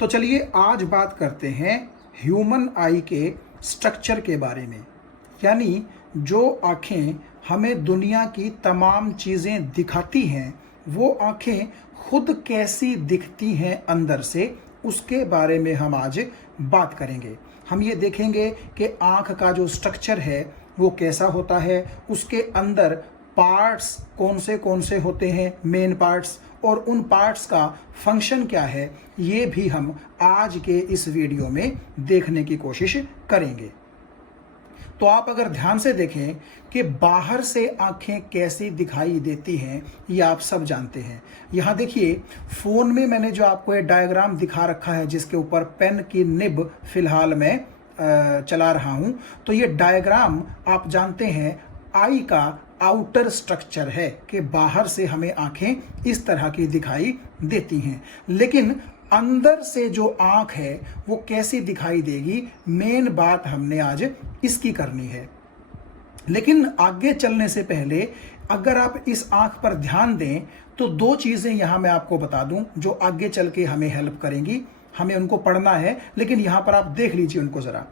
तो चलिए आज बात करते हैं ह्यूमन आई के स्ट्रक्चर के बारे में। यानी जो आँखें हमें दुनिया की तमाम चीज़ें दिखाती हैं, वो आँखें खुद कैसी दिखती हैं अंदर से, उसके बारे में हम आज बात करेंगे। हम ये देखेंगे कि आँख का जो स्ट्रक्चर है वो कैसा होता है, उसके अंदर पार्ट्स कौन से होते हैं, मेन पार्ट्स, और उन पार्ट्स का फंक्शन क्या है, ये भी हम आज के इस वीडियो में देखने की कोशिश करेंगे। तो आप अगर ध्यान से देखें कि बाहर से आंखें कैसी दिखाई देती हैं, ये आप सब जानते हैं। यहाँ देखिए, फ़ोन में मैंने जो आपको ये डायग्राम दिखा रखा है, जिसके ऊपर पेन की निब फिलहाल मैं चला रहा हूँ, तो ये डायग्राम आप जानते हैं आई का आउटर स्ट्रक्चर है कि बाहर से हमें आंखें इस तरह की दिखाई देती हैं, लेकिन अंदर से जो आंख है वो कैसी दिखाई देगी, मेन बात हमने आज इसकी करनी है। लेकिन आगे चलने से पहले अगर आप इस आंख पर ध्यान दें तो दो चीजें यहां मैं आपको बता दूं जो आगे चल के हमें हेल्प करेंगी। हमें उनको पढ़ना है, लेकिन यहां पर आप देख लीजिए उनको जरा।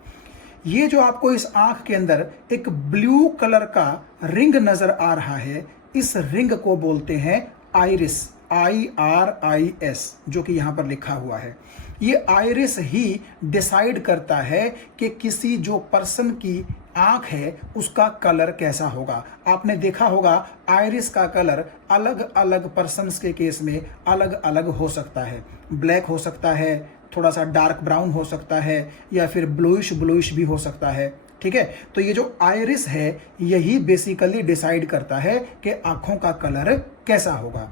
ये जो आपको इस आंख के अंदर एक ब्लू कलर का रिंग नजर आ रहा है, इस रिंग को बोलते हैं आइरिस, IRIS, जो कि यहां पर लिखा हुआ है। ये आइरिस ही डिसाइड करता है कि किसी जो पर्सन की आंख है उसका कलर कैसा होगा। आपने देखा होगा आइरिस का कलर अलग अलग पर्सन्स के केस में अलग अलग हो सकता है। ब्लैक हो सकता है, थोड़ा सा डार्क ब्राउन हो सकता है, या फिर ब्लूइश भी हो सकता है। ठीक है, तो ये जो आइरिस है यही बेसिकली डिसाइड करता है कि आंखों का कलर कैसा होगा।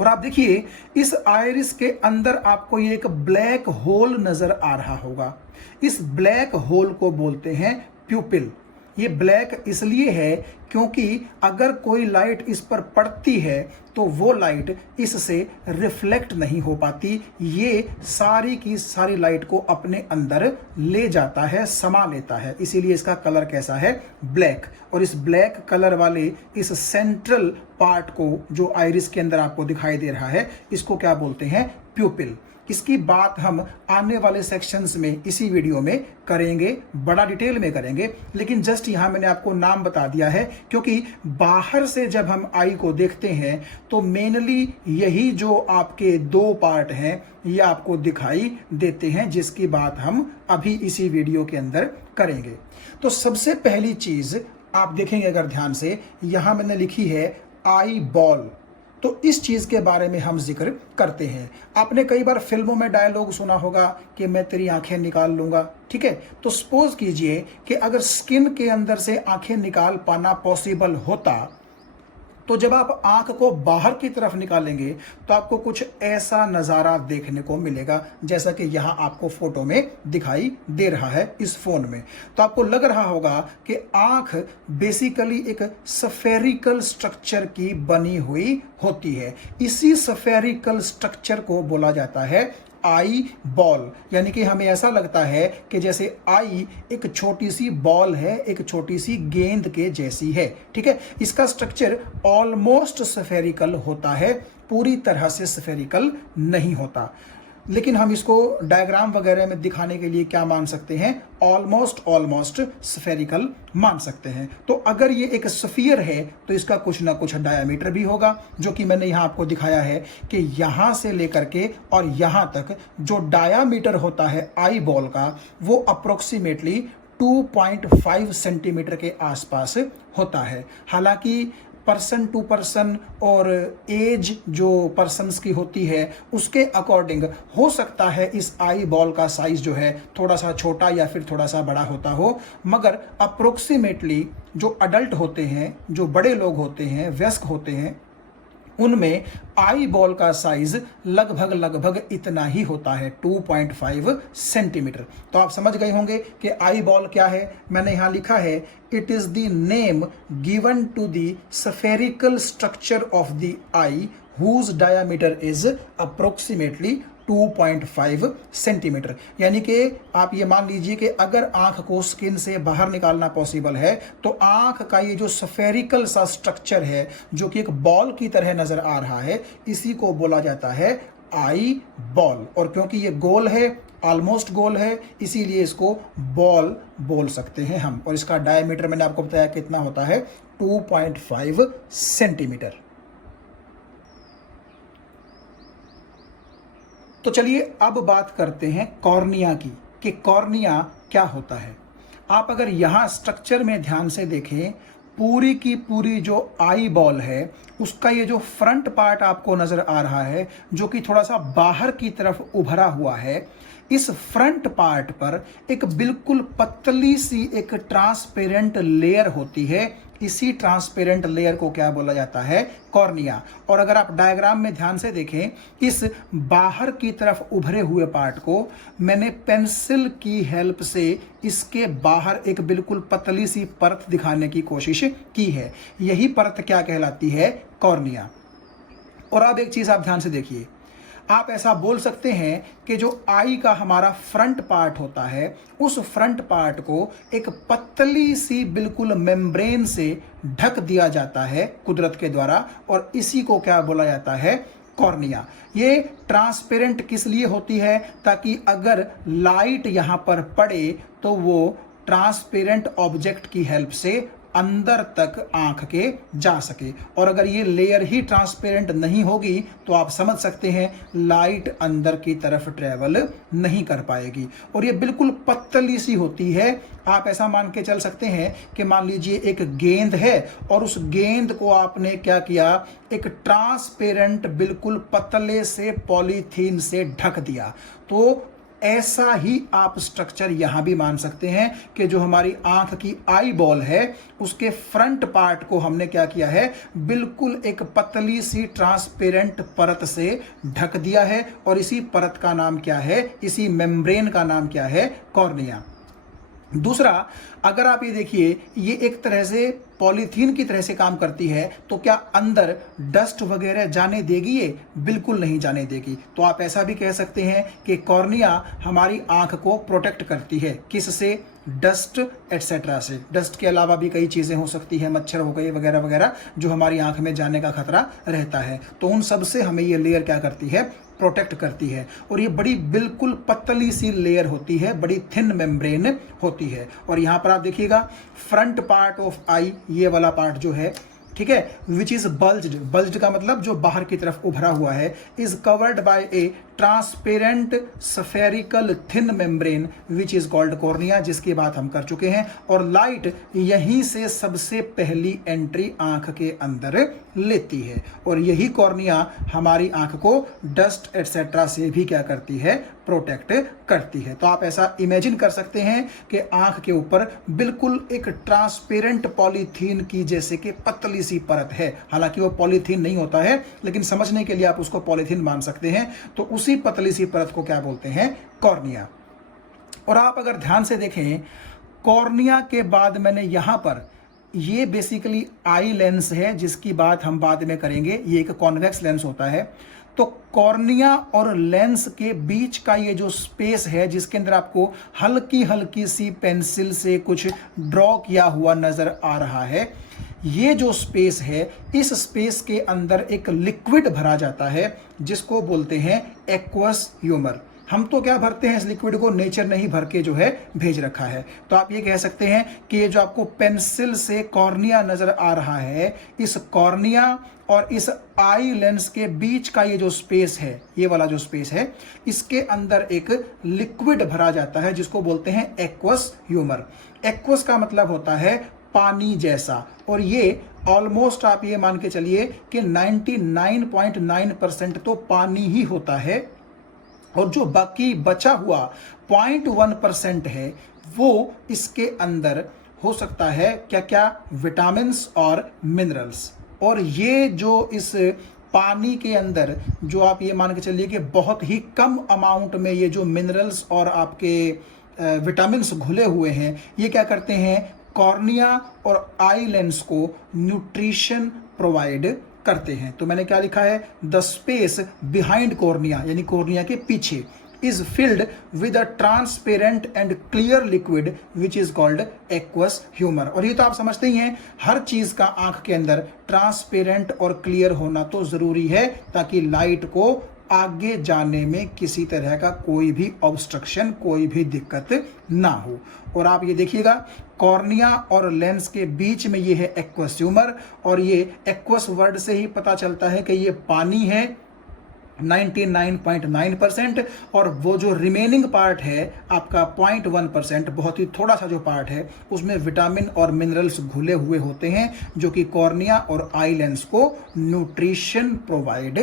और आप देखिए इस आइरिस के अंदर आपको ये एक ब्लैक होल नजर आ रहा होगा। इस ब्लैक होल को बोलते हैं प्यूपिल। ये ब्लैक इसलिए है क्योंकि अगर कोई लाइट इस पर पड़ती है तो वो लाइट इससे रिफ्लेक्ट नहीं हो पाती। ये सारी की सारी लाइट को अपने अंदर ले जाता है, समा लेता है, इसीलिए इसका कलर कैसा है, ब्लैक। और इस ब्लैक कलर वाले इस सेंट्रल पार्ट को जो आइरिस के अंदर आपको दिखाई दे रहा है, इसको क्या बोलते हैं, प्यूपिल। इसकी बात हम आने वाले सेक्शंस में इसी वीडियो में करेंगे, बड़ा डिटेल में करेंगे, लेकिन जस्ट यहां मैंने आपको नाम बता दिया है क्योंकि बाहर से जब हम आई को देखते हैं तो मेनली यही जो आपके दो पार्ट हैं ये आपको दिखाई देते हैं, जिसकी बात हम अभी इसी वीडियो के अंदर करेंगे। तो सबसे पहली चीज आप देखेंगे अगर ध्यान से, यहां मैंने लिखी है आई बॉल। तो इस चीज के बारे में हम जिक्र करते हैं। आपने कई बार फिल्मों में डायलॉग सुना होगा कि मैं तेरी आंखें निकाल लूंगा। ठीक है, तो सपोज कीजिए कि अगर स्किन के अंदर से आंखें निकाल पाना पॉसिबल होता तो जब आप आंख को बाहर की तरफ निकालेंगे तो आपको कुछ ऐसा नजारा देखने को मिलेगा, जैसा कि यहां आपको फोटो में दिखाई दे रहा है इस फोन में। तो आपको लग रहा होगा कि आंख बेसिकली एक स्फेरिकल स्ट्रक्चर की बनी हुई होती है। इसी स्फेरिकल स्ट्रक्चर को बोला जाता है आई बॉल। यानी कि हमें ऐसा लगता है कि जैसे आई एक छोटी सी बॉल है, एक छोटी सी गेंद के जैसी है। ठीक है, इसका स्ट्रक्चर ऑलमोस्ट स्फेरिकल होता है, पूरी तरह से स्फेरिकल नहीं होता, लेकिन हम इसको डायग्राम वगैरह में दिखाने के लिए क्या मान सकते हैं, ऑलमोस्ट स्फेरिकल मान सकते हैं। तो अगर ये एक स्फीयर है तो इसका कुछ ना कुछ डायामीटर भी होगा, जो कि मैंने यहां आपको दिखाया है कि यहां से लेकर के और यहां तक जो डायामीटर होता है आई बॉल का, वो अप्रोक्सीमेटली 2.5 सेंटीमीटर के आसपास होता है। हालांकि पर्सन टू पर्सन और एज जो पर्सन्स की होती है उसके अकॉर्डिंग हो सकता है इस आई बॉल का साइज जो है थोड़ा सा छोटा या फिर थोड़ा सा बड़ा होता हो, मगर अप्रोक्सीमेटली जो अडल्ट होते हैं, जो बड़े लोग होते हैं, वयस्क होते हैं, उनमें आई बॉल का साइज लगभग इतना ही होता है, 2.5 सेंटीमीटर। तो आप समझ गए होंगे कि आई बॉल क्या है। मैंने यहां लिखा है, it is the name given to the spherical structure of the eye whose diameter is approximately 2.5 centimetre. यानी कि आप ये मान लीजिए कि अगर आंख को स्किन से बाहर निकालना पॉसिबल है तो आंख का ये जो स्फेरिकल सा स्ट्रक्चर है जो कि एक बॉल की तरह नजर आ रहा है, इसी को बोला जाता है आई बॉल, और क्योंकि ये गोल है, ऑलमोस्ट गोल है, इसीलिए इसको बॉल बोल सकते हैं हम। और इसका डायमीटर मैंने आपको बताया कितना होता है, 2.5 सेंटीमीटर। तो चलिए अब बात करते हैं कॉर्निया की, कि कॉर्निया क्या होता है। आप अगर यहाँ स्ट्रक्चर में ध्यान से देखें, पूरी की पूरी जो आई बॉल है उसका ये जो फ्रंट पार्ट आपको नजर आ रहा है, जो कि थोड़ा सा बाहर की तरफ उभरा हुआ है, इस फ्रंट पार्ट पर एक बिल्कुल पतली सी एक ट्रांसपेरेंट लेयर होती है। इसी ट्रांसपेरेंट लेयर को क्या बोला जाता है, कॉर्निया। और अगर आप डायग्राम में ध्यान से देखें, इस बाहर की तरफ उभरे हुए पार्ट को मैंने पेंसिल की हेल्प से इसके बाहर एक बिल्कुल पतली सी परत दिखाने की कोशिश की है। यही परत क्या कहलाती है, कॉर्निया। और अब एक चीज आप ध्यान से देखिए, आप ऐसा बोल सकते हैं कि जो आई का हमारा फ्रंट पार्ट होता है, उस फ्रंट पार्ट को एक पतली सी बिल्कुल मेम्ब्रेन से ढक दिया जाता है कुदरत के द्वारा, और इसी को क्या बोला जाता है, कॉर्निया। ये ट्रांसपेरेंट किस लिए होती है, ताकि अगर लाइट यहां पर पड़े तो वो ट्रांसपेरेंट ऑब्जेक्ट की हेल्प से अंदर तक आंख के जा सके। और अगर ये लेयर ही ट्रांसपेरेंट नहीं होगी तो आप समझ सकते हैं लाइट अंदर की तरफ ट्रेवल नहीं कर पाएगी। और ये बिल्कुल पतली सी होती है। आप ऐसा मान के चल सकते हैं कि मान लीजिए एक गेंद है और उस गेंद को आपने क्या किया, एक ट्रांसपेरेंट बिल्कुल पतले से पॉलीथीन से ढक दिया। तो ऐसा ही आप स्ट्रक्चर यहां भी मान सकते हैं कि जो हमारी आंख की आई बॉल है उसके फ्रंट पार्ट को हमने क्या किया है, बिल्कुल एक पतली सी ट्रांसपेरेंट परत से ढक दिया है। और इसी परत का नाम क्या है, इसी मेम्ब्रेन का नाम क्या है, कॉर्निया। दूसरा, अगर आप ये देखिए, ये एक तरह से पॉलीथीन की तरह से काम करती है, तो क्या अंदर डस्ट वगैरह जाने देगी ये? बिल्कुल नहीं जाने देगी। तो आप ऐसा भी कह सकते हैं कि कॉर्निया हमारी आंख को प्रोटेक्ट करती है, किससे, डस्ट एटसेट्रा से। डस्ट के अलावा भी कई चीजें हो सकती हैं, मच्छर हो गए वगैरह वगैरह, जो हमारी आंख में जाने का खतरा रहता है। तो उन सब से हमें ये लेयर क्या करती है, प्रोटेक्ट करती है। और ये बड़ी बिल्कुल पतली सी लेयर होती है, बड़ी थिन मेम्ब्रेन होती है। और यहां पर आप देखिएगा, फ्रंट पार्ट ऑफ आई, ये वाला पार्ट जो है, ठीक है, विच इज बल्ज्ड, बल्ज्ड का मतलब जो बाहर की तरफ उभरा हुआ है, is covered by A transparent spherical thin membrane which is called cornea, जिसकी बात हम कर चुके हैं। और लाइट यहीं से सबसे पहली एंट्री आंख के अंदर लेती है। और यही कॉर्निया हमारी आंख को डस्ट एटसेट्रा से भी क्या करती है, प्रोटेक्ट करती है। तो आप ऐसा इमेजिन कर सकते हैं कि आंख के ऊपर बिल्कुल एक ट्रांसपेरेंट पॉलीथीन की जैसे कि पतली सी परत है। हालांकि वो पॉलीथीन नहीं होता है, लेकिन समझने के लिए आप उसको पॉलीथीन मान सकते हैं। तो उसी पतली सी परत को क्या बोलते हैं, कॉर्निया। और आप अगर ध्यान से देखें, कॉर्निया के बाद मैंने यहां पर, ये बेसिकली आई लेंस है जिसकी बात हम बाद में करेंगे, ये एक कॉन्वेक्स लेंस होता है। तो कॉर्निया और लेंस के बीच का ये जो स्पेस है, जिसके अंदर आपको हल्की हल्की सी पेंसिल से कुछ ड्रॉ किया हुआ नजर आ रहा है, ये जो स्पेस है, इस स्पेस के अंदर एक लिक्विड भरा जाता है जिसको बोलते हैं एक्वस ह्यूमर। हम तो क्या भरते हैं इस लिक्विड को, नेचर ने ही भर के जो है भेज रखा है। तो आप ये कह सकते हैं कि ये जो आपको पेंसिल से कॉर्निया नजर आ रहा है, इस कॉर्निया और इस आई लेंस के बीच का ये जो स्पेस है, ये वाला जो स्पेस है, इसके अंदर एक लिक्विड भरा जाता है जिसको बोलते हैं एक्वस ह्यूमर। एक्वस का मतलब होता है पानी जैसा। और ये ऑलमोस्ट आप ये मान के चलिए कि 99.9% तो पानी ही होता है, और जो बाकी बचा हुआ 0.1% है वो इसके अंदर हो सकता है क्या क्या, विटामिन्स और मिनरल्स। और ये जो इस पानी के अंदर जो आप ये मान के चलिए कि बहुत ही कम अमाउंट में ये जो मिनरल्स और आपके विटामिन्स घुले हुए हैं, ये क्या करते हैं, कॉर्निया और आई लेंस को न्यूट्रिशन प्रोवाइड करते हैं। तो मैंने क्या लिखा है, द स्पेस बिहाइंड कॉर्निया, यानी कॉर्निया के पीछे, is filled with a transparent and clear liquid which is called aqueous humour. और ये तो आप समझते ही हैं, हर चीज का आंख के अंदर ट्रांसपेरेंट और क्लियर होना तो जरूरी है ताकि लाइट को आगे जाने में किसी तरह का कोई भी ऑब्स्ट्रक्शन, कोई भी दिक्कत ना हो। और आप ये देखिएगा, कॉर्निया और लेंस के बीच में ये है एक्वस ट्यूमर, और ये एक्वस वर्ड से ही पता चलता है कि ये पानी है 99.9%, और वो जो रिमेनिंग पार्ट है आपका 0.1%, बहुत ही थोड़ा सा जो पार्ट है, उसमें विटामिन और मिनरल्स घुले हुए होते हैं जो कि कॉर्निया और आई लेंस को न्यूट्रिशन प्रोवाइड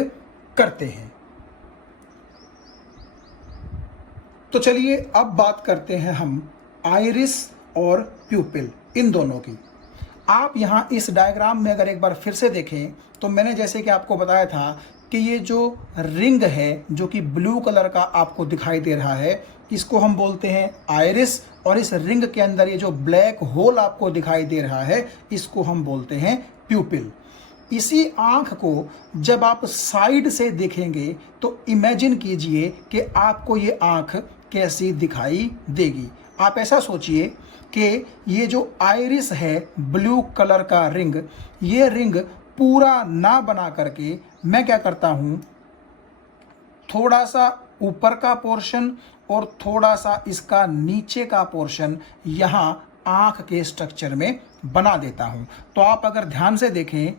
करते हैं। तो चलिए अब बात करते हैं हम आइरिस और प्यूपिल, इन दोनों की। आप यहाँ इस डायग्राम में अगर एक बार फिर से देखें तो मैंने जैसे कि आपको बताया था कि ये जो रिंग है जो कि ब्लू कलर का आपको दिखाई दे रहा है, इसको हम बोलते हैं आइरिस, और इस रिंग के अंदर ये जो ब्लैक होल आपको दिखाई दे रहा है, इसको हम बोलते हैं प्यूपिल। इसी आँख को जब आप साइड से देखेंगे तो इमेजिन कीजिए कि आपको ये आँख कैसी दिखाई देगी। आप ऐसा सोचिए कि ये जो आइरिस है, ब्लू कलर का रिंग, ये रिंग पूरा ना बना करके मैं क्या करता हूँ, थोड़ा सा ऊपर का पोर्शन और थोड़ा सा इसका नीचे का पोर्शन यहाँ आँख के स्ट्रक्चर में बना देता हूँ। तो आप अगर ध्यान से देखें,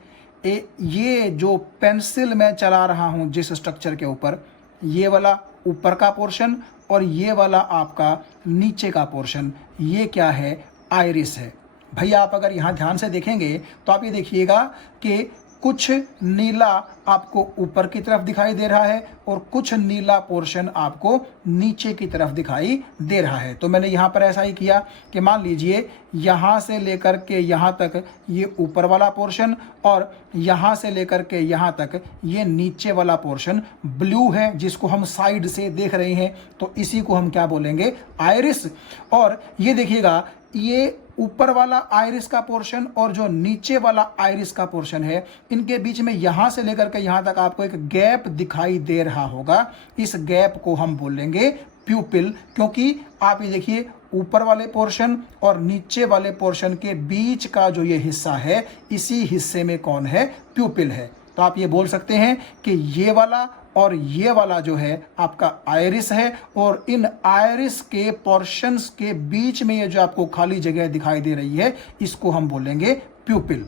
ये जो पेंसिल मैं चला रहा हूँ जिस स्ट्रक्चर के ऊपर, ये वाला ऊपर का पोर्शन और ये वाला आपका नीचे का पोर्शन, ये क्या है, आइरिस है। भैया आप अगर यहाँ ध्यान से देखेंगे तो आप ये देखिएगा कि कुछ नीला आपको ऊपर की तरफ दिखाई दे रहा है और कुछ नीला पोर्शन आपको नीचे की तरफ दिखाई दे रहा है। तो मैंने यहाँ पर ऐसा ही किया कि मान लीजिए यहाँ से लेकर के यहाँ तक ये ऊपर वाला पोर्शन और यहाँ से लेकर के यहाँ तक ये नीचे वाला पोर्शन ब्लू है, जिसको हम साइड से देख रहे हैं, तो इसी को हम क्या बोलेंगे, आइरिस। और ये देखिएगा, ये ऊपर वाला आइरिस का पोर्शन और जो नीचे वाला आइरिस का पोर्शन है, इनके बीच में यहाँ से लेकर के यहाँ तक आपको एक गैप दिखाई दे रहा होगा। इस गैप को हम बोलेंगे प्यूपिल, क्योंकि आप ये देखिए ऊपर वाले पोर्शन और नीचे वाले पोर्शन के बीच का जो ये हिस्सा है, इसी हिस्से में कौन है, प्यूपिल है। तो आप ये बोल सकते हैं कि ये वाला और ये वाला जो है आपका आइरिस है, और इन आइरिस के पोर्शंस के बीच में ये जो आपको खाली जगह दिखाई दे रही है, इसको हम बोलेंगे प्यूपिल।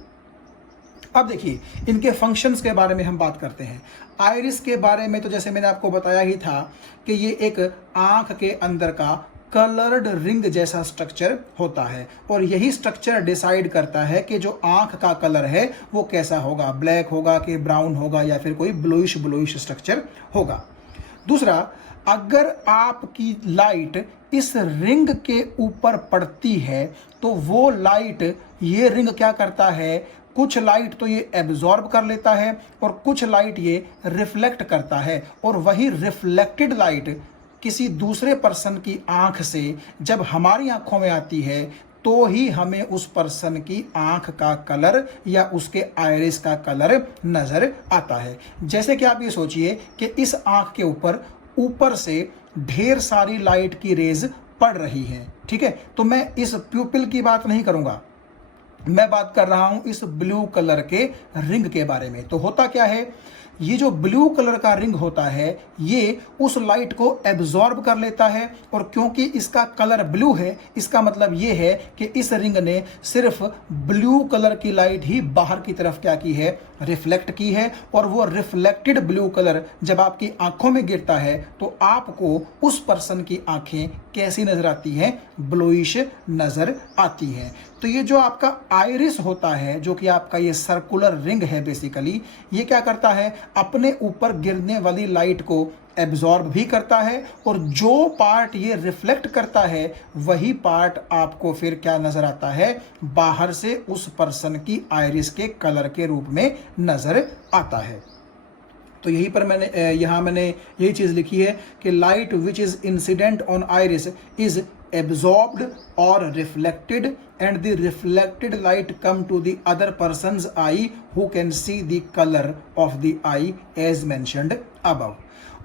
अब देखिए इनके फंक्शंस के बारे में हम बात करते हैं। आइरिस के बारे में तो जैसे मैंने आपको बताया ही था कि ये एक आंख के अंदर का कलर्ड रिंग जैसा स्ट्रक्चर होता है, और यही स्ट्रक्चर डिसाइड करता है कि जो आंख का कलर है वो कैसा होगा, ब्लैक होगा कि ब्राउन होगा या फिर कोई ब्लूइश ब्लूइश स्ट्रक्चर होगा। दूसरा, अगर आपकी लाइट इस रिंग के ऊपर पड़ती है तो वो लाइट, ये रिंग क्या करता है, कुछ लाइट तो ये एब्जॉर्ब कर लेता है और कुछ लाइट ये रिफ्लेक्ट करता है, और वही रिफ्लेक्टेड लाइट किसी दूसरे पर्सन की आंख से जब हमारी आंखों में आती है तो ही हमें उस पर्सन की आंख का कलर या उसके आइरिस का कलर नजर आता है। जैसे कि आप ये सोचिए कि इस आंख के ऊपर से ढेर सारी लाइट की रेज पड़ रही हैं, ठीक है। तो मैं इस प्यूपिल की बात नहीं करूंगा, मैं बात कर रहा हूं इस ब्लू कलर के रिंग के बारे में। तो होता क्या है, ये जो ब्लू कलर का रिंग होता है ये उस लाइट को एब्जॉर्ब कर लेता है, और क्योंकि इसका कलर ब्लू है, इसका मतलब ये है कि इस रिंग ने सिर्फ ब्लू कलर की लाइट ही बाहर की तरफ क्या की है, रिफ्लेक्ट की है। और वो रिफ्लेक्टेड ब्लू कलर जब आपकी आंखों में गिरता है तो आपको उस पर्सन की आंखें कैसी नजर आती हैं, ब्लूइश नजर आती हैं। तो ये जो आपका आइरिस होता है, जो कि आपका ये सर्कुलर रिंग है, बेसिकली ये क्या करता है, अपने ऊपर गिरने वाली लाइट को एब्जॉर्ब भी करता है, और जो पार्ट ये रिफ्लेक्ट करता है वही पार्ट आपको फिर क्या नजर आता है, बाहर से उस पर्सन की आइरिस के कलर के रूप में नजर आता है। तो यहीं पर मैंने यही चीज लिखी है कि light which is incident on iris is absorbed or reflected, and the reflected light come to the other person's eye who can see the color of the eye as mentioned above.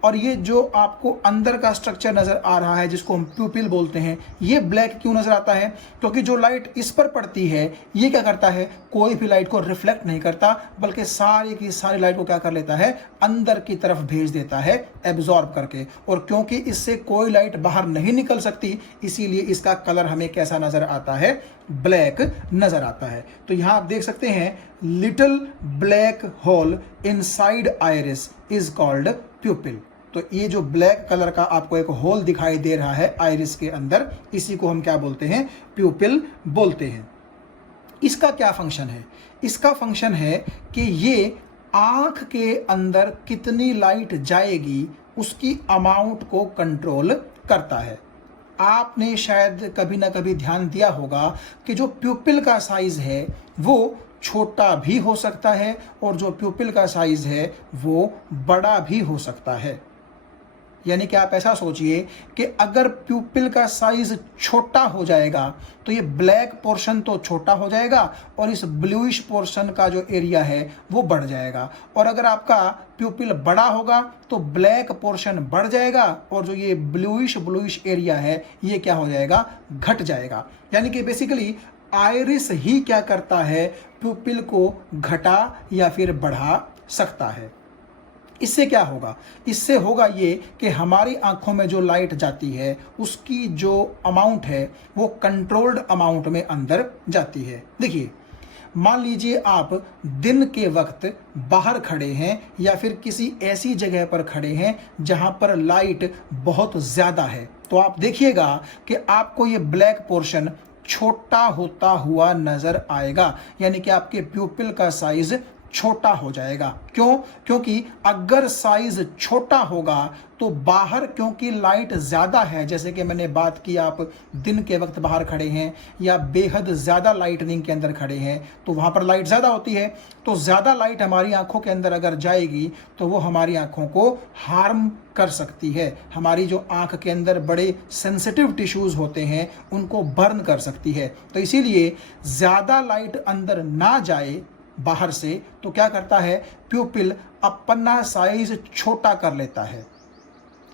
और ये जो आपको अंदर का structure नज़र आ रहा है जिसको हम प्यूपिल बोलते हैं, ये ब्लैक क्यों नज़र आता है? क्योंकि जो लाइट इस पर पड़ती है ये क्या करता है, कोई भी लाइट को रिफ्लेक्ट नहीं करता, बल्कि सारी की सारी लाइट को क्या कर लेता है, अंदर की तरफ भेज देता है एब्जॉर्ब करके। और क्योंकि इससे कोई लाइट बाहर नहीं निकल सकती, इसीलिए इसका कलर हमें कैसा नज़र आता है, ब्लैक नज़र आता है। तो यहाँ आप देख सकते हैं, little black hole inside iris is called प्यूपिल। तो ये जो ब्लैक कलर का आपको एक होल दिखाई दे रहा है आइरिस के अंदर, इसी को हम क्या बोलते हैं, प्यूपिल बोलते हैं। इसका क्या फंक्शन है? इसका फंक्शन है कि ये आंख के अंदर कितनी लाइट जाएगी उसकी अमाउंट को कंट्रोल करता है। आपने शायद कभी ना कभी ध्यान दिया होगा कि जो प्यूपिल का साइज है वो छोटा भी हो सकता है और जो प्यूपिल का साइज है वो बड़ा भी हो सकता है। यानी कि आप ऐसा सोचिए कि अगर प्यूपिल का साइज छोटा हो जाएगा तो ये ब्लैक पोर्शन तो छोटा हो जाएगा और इस ब्लूइश पोर्शन का जो एरिया है वो बढ़ जाएगा, और अगर आपका प्यूपिल बड़ा होगा तो ब्लैक पोर्शन बढ़ जाएगा और जो ये ब्लूइश एरिया है ये क्या हो जाएगा, घट जाएगा। यानी कि बेसिकली आइरिस ही क्या करता है, प्यूपिल को घटा या फिर बढ़ा सकता है। इससे क्या होगा? इससे होगा ये कि हमारी आंखों में जो लाइट जाती है उसकी जो अमाउंट है वो कंट्रोल्ड अमाउंट में अंदर जाती है। देखिए, मान लीजिए आप दिन के वक्त बाहर खड़े हैं या फिर किसी ऐसी जगह पर खड़े हैं जहां पर लाइट बहुत ज़्यादा है, तो आप देखिएगा कि आपको ये ब्लैक पोर्शन छोटा होता हुआ नज़र आएगा, यानी कि आपके प्यूपिल का साइज छोटा हो जाएगा। क्यों? क्योंकि अगर साइज छोटा होगा तो बाहर क्योंकि लाइट ज़्यादा है, जैसे कि मैंने बात की, आप दिन के वक्त बाहर खड़े हैं या बेहद ज़्यादा लाइटनिंग के अंदर खड़े हैं तो वहाँ पर लाइट ज़्यादा होती है, तो ज़्यादा लाइट हमारी आंखों के अंदर अगर जाएगी तो वो हमारी आंखों को हार्म कर सकती है। हमारी जो आंख के अंदर बड़े सेंसिटिव टिश्यूज़ होते हैं उनको बर्न कर सकती है। तो इसीलिए ज़्यादा लाइट अंदर ना जाए बाहर से तो क्या करता है, प्यूपिल अपना साइज छोटा कर लेता है।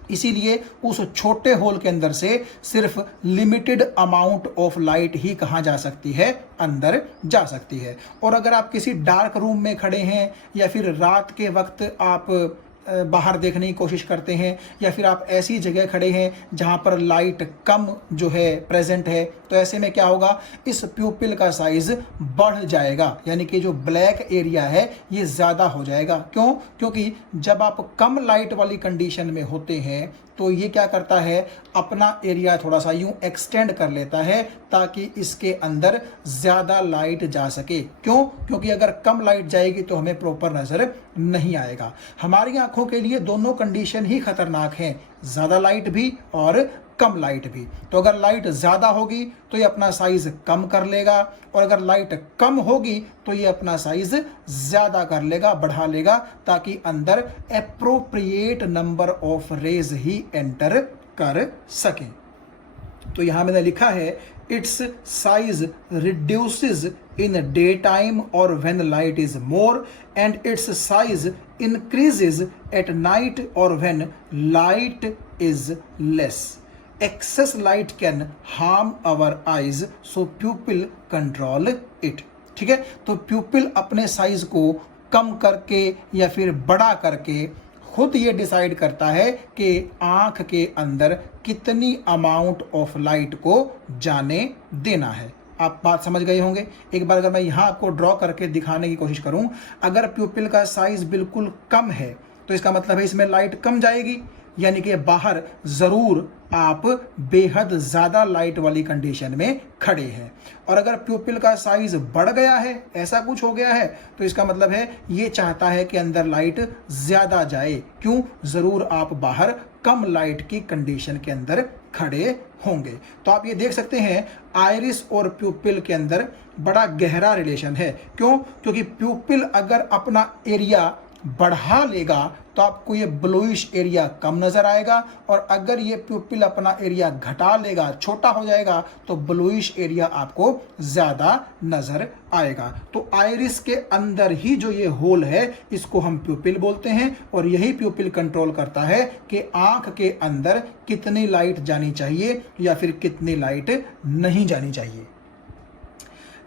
इसीलिए उस छोटे होल के अंदर से सिर्फ लिमिटेड अमाउंट ऑफ लाइट ही कहाँ जा सकती है, अंदर जा सकती है। और अगर आप किसी डार्क रूम में खड़े हैं या फिर रात के वक्त आप बाहर देखने की कोशिश करते हैं या फिर आप ऐसी जगह खड़े हैं जहां पर लाइट कम जो है प्रेजेंट है, तो ऐसे में क्या होगा, इस प्यूपिल का साइज बढ़ जाएगा, यानी कि जो ब्लैक एरिया है ये ज़्यादा हो जाएगा। क्यों? क्योंकि जब आप कम लाइट वाली कंडीशन में होते हैं तो ये क्या करता है, अपना एरिया थोड़ा सा यूं एक्सटेंड कर लेता है ताकि इसके अंदर ज़्यादा लाइट जा सके। क्यों? क्योंकि अगर कम लाइट जाएगी तो हमें प्रॉपर नज़र नहीं आएगा। हमारी आंखों के लिए दोनों कंडीशन ही खतरनाक हैं, ज़्यादा लाइट भी और कम लाइट भी। तो अगर लाइट ज़्यादा होगी तो ये अपना साइज़ कम कर लेगा, और अगर लाइट कम होगी तो ये अपना साइज़ ज़्यादा कर लेगा, बढ़ा लेगा, ताकि अंदर एप्रोप्रिएट नंबर ऑफ रेज ही एंटर कर सकें। तो यहाँ मैंने लिखा है, its size reduces in day time और when light is more, and its size increases at night और when light is less. Excess light can harm our eyes, so pupil control it। ठीक है, तो प्यूपिल अपने साइज को कम करके या फिर बड़ा करके खुद ये डिसाइड करता है कि आंख के अंदर कितनी अमाउंट ऑफ लाइट को जाने देना है। आप बात समझ गए होंगे। एक बार अगर मैं यहाँ आपको ड्रॉ करके दिखाने की कोशिश करूँ, अगर प्यूपिल का साइज बिल्कुल कम है तो इसका मतलब है इसमें लाइट कम जाएगी, यानी कि बाहर ज़रूर आप बेहद ज़्यादा लाइट वाली कंडीशन में खड़े हैं। और अगर प्यूपिल का साइज बढ़ गया है, ऐसा कुछ हो गया है, तो इसका मतलब है ये चाहता है कि अंदर लाइट ज़्यादा जाए। क्यों? ज़रूर आप बाहर कम लाइट की कंडीशन के अंदर खड़े होंगे। तो आप ये देख सकते हैं आइरिस और प्यूपिल के अंदर बड़ा गहरा रिलेशन है। क्यों? क्योंकि प्यूपिल अगर अपना एरिया बढ़ा लेगा तो आपको ये ब्लूइश एरिया कम नज़र आएगा, और अगर ये प्यूपिल अपना एरिया घटा लेगा, छोटा हो जाएगा, तो ब्लूइश एरिया आपको ज़्यादा नज़र आएगा। तो आइरिस के अंदर ही जो ये होल है इसको हम प्यूपिल बोलते हैं, और यही प्यूपिल कंट्रोल करता है कि आंख के अंदर कितनी लाइट जानी चाहिए या फिर कितनी लाइट नहीं जानी चाहिए।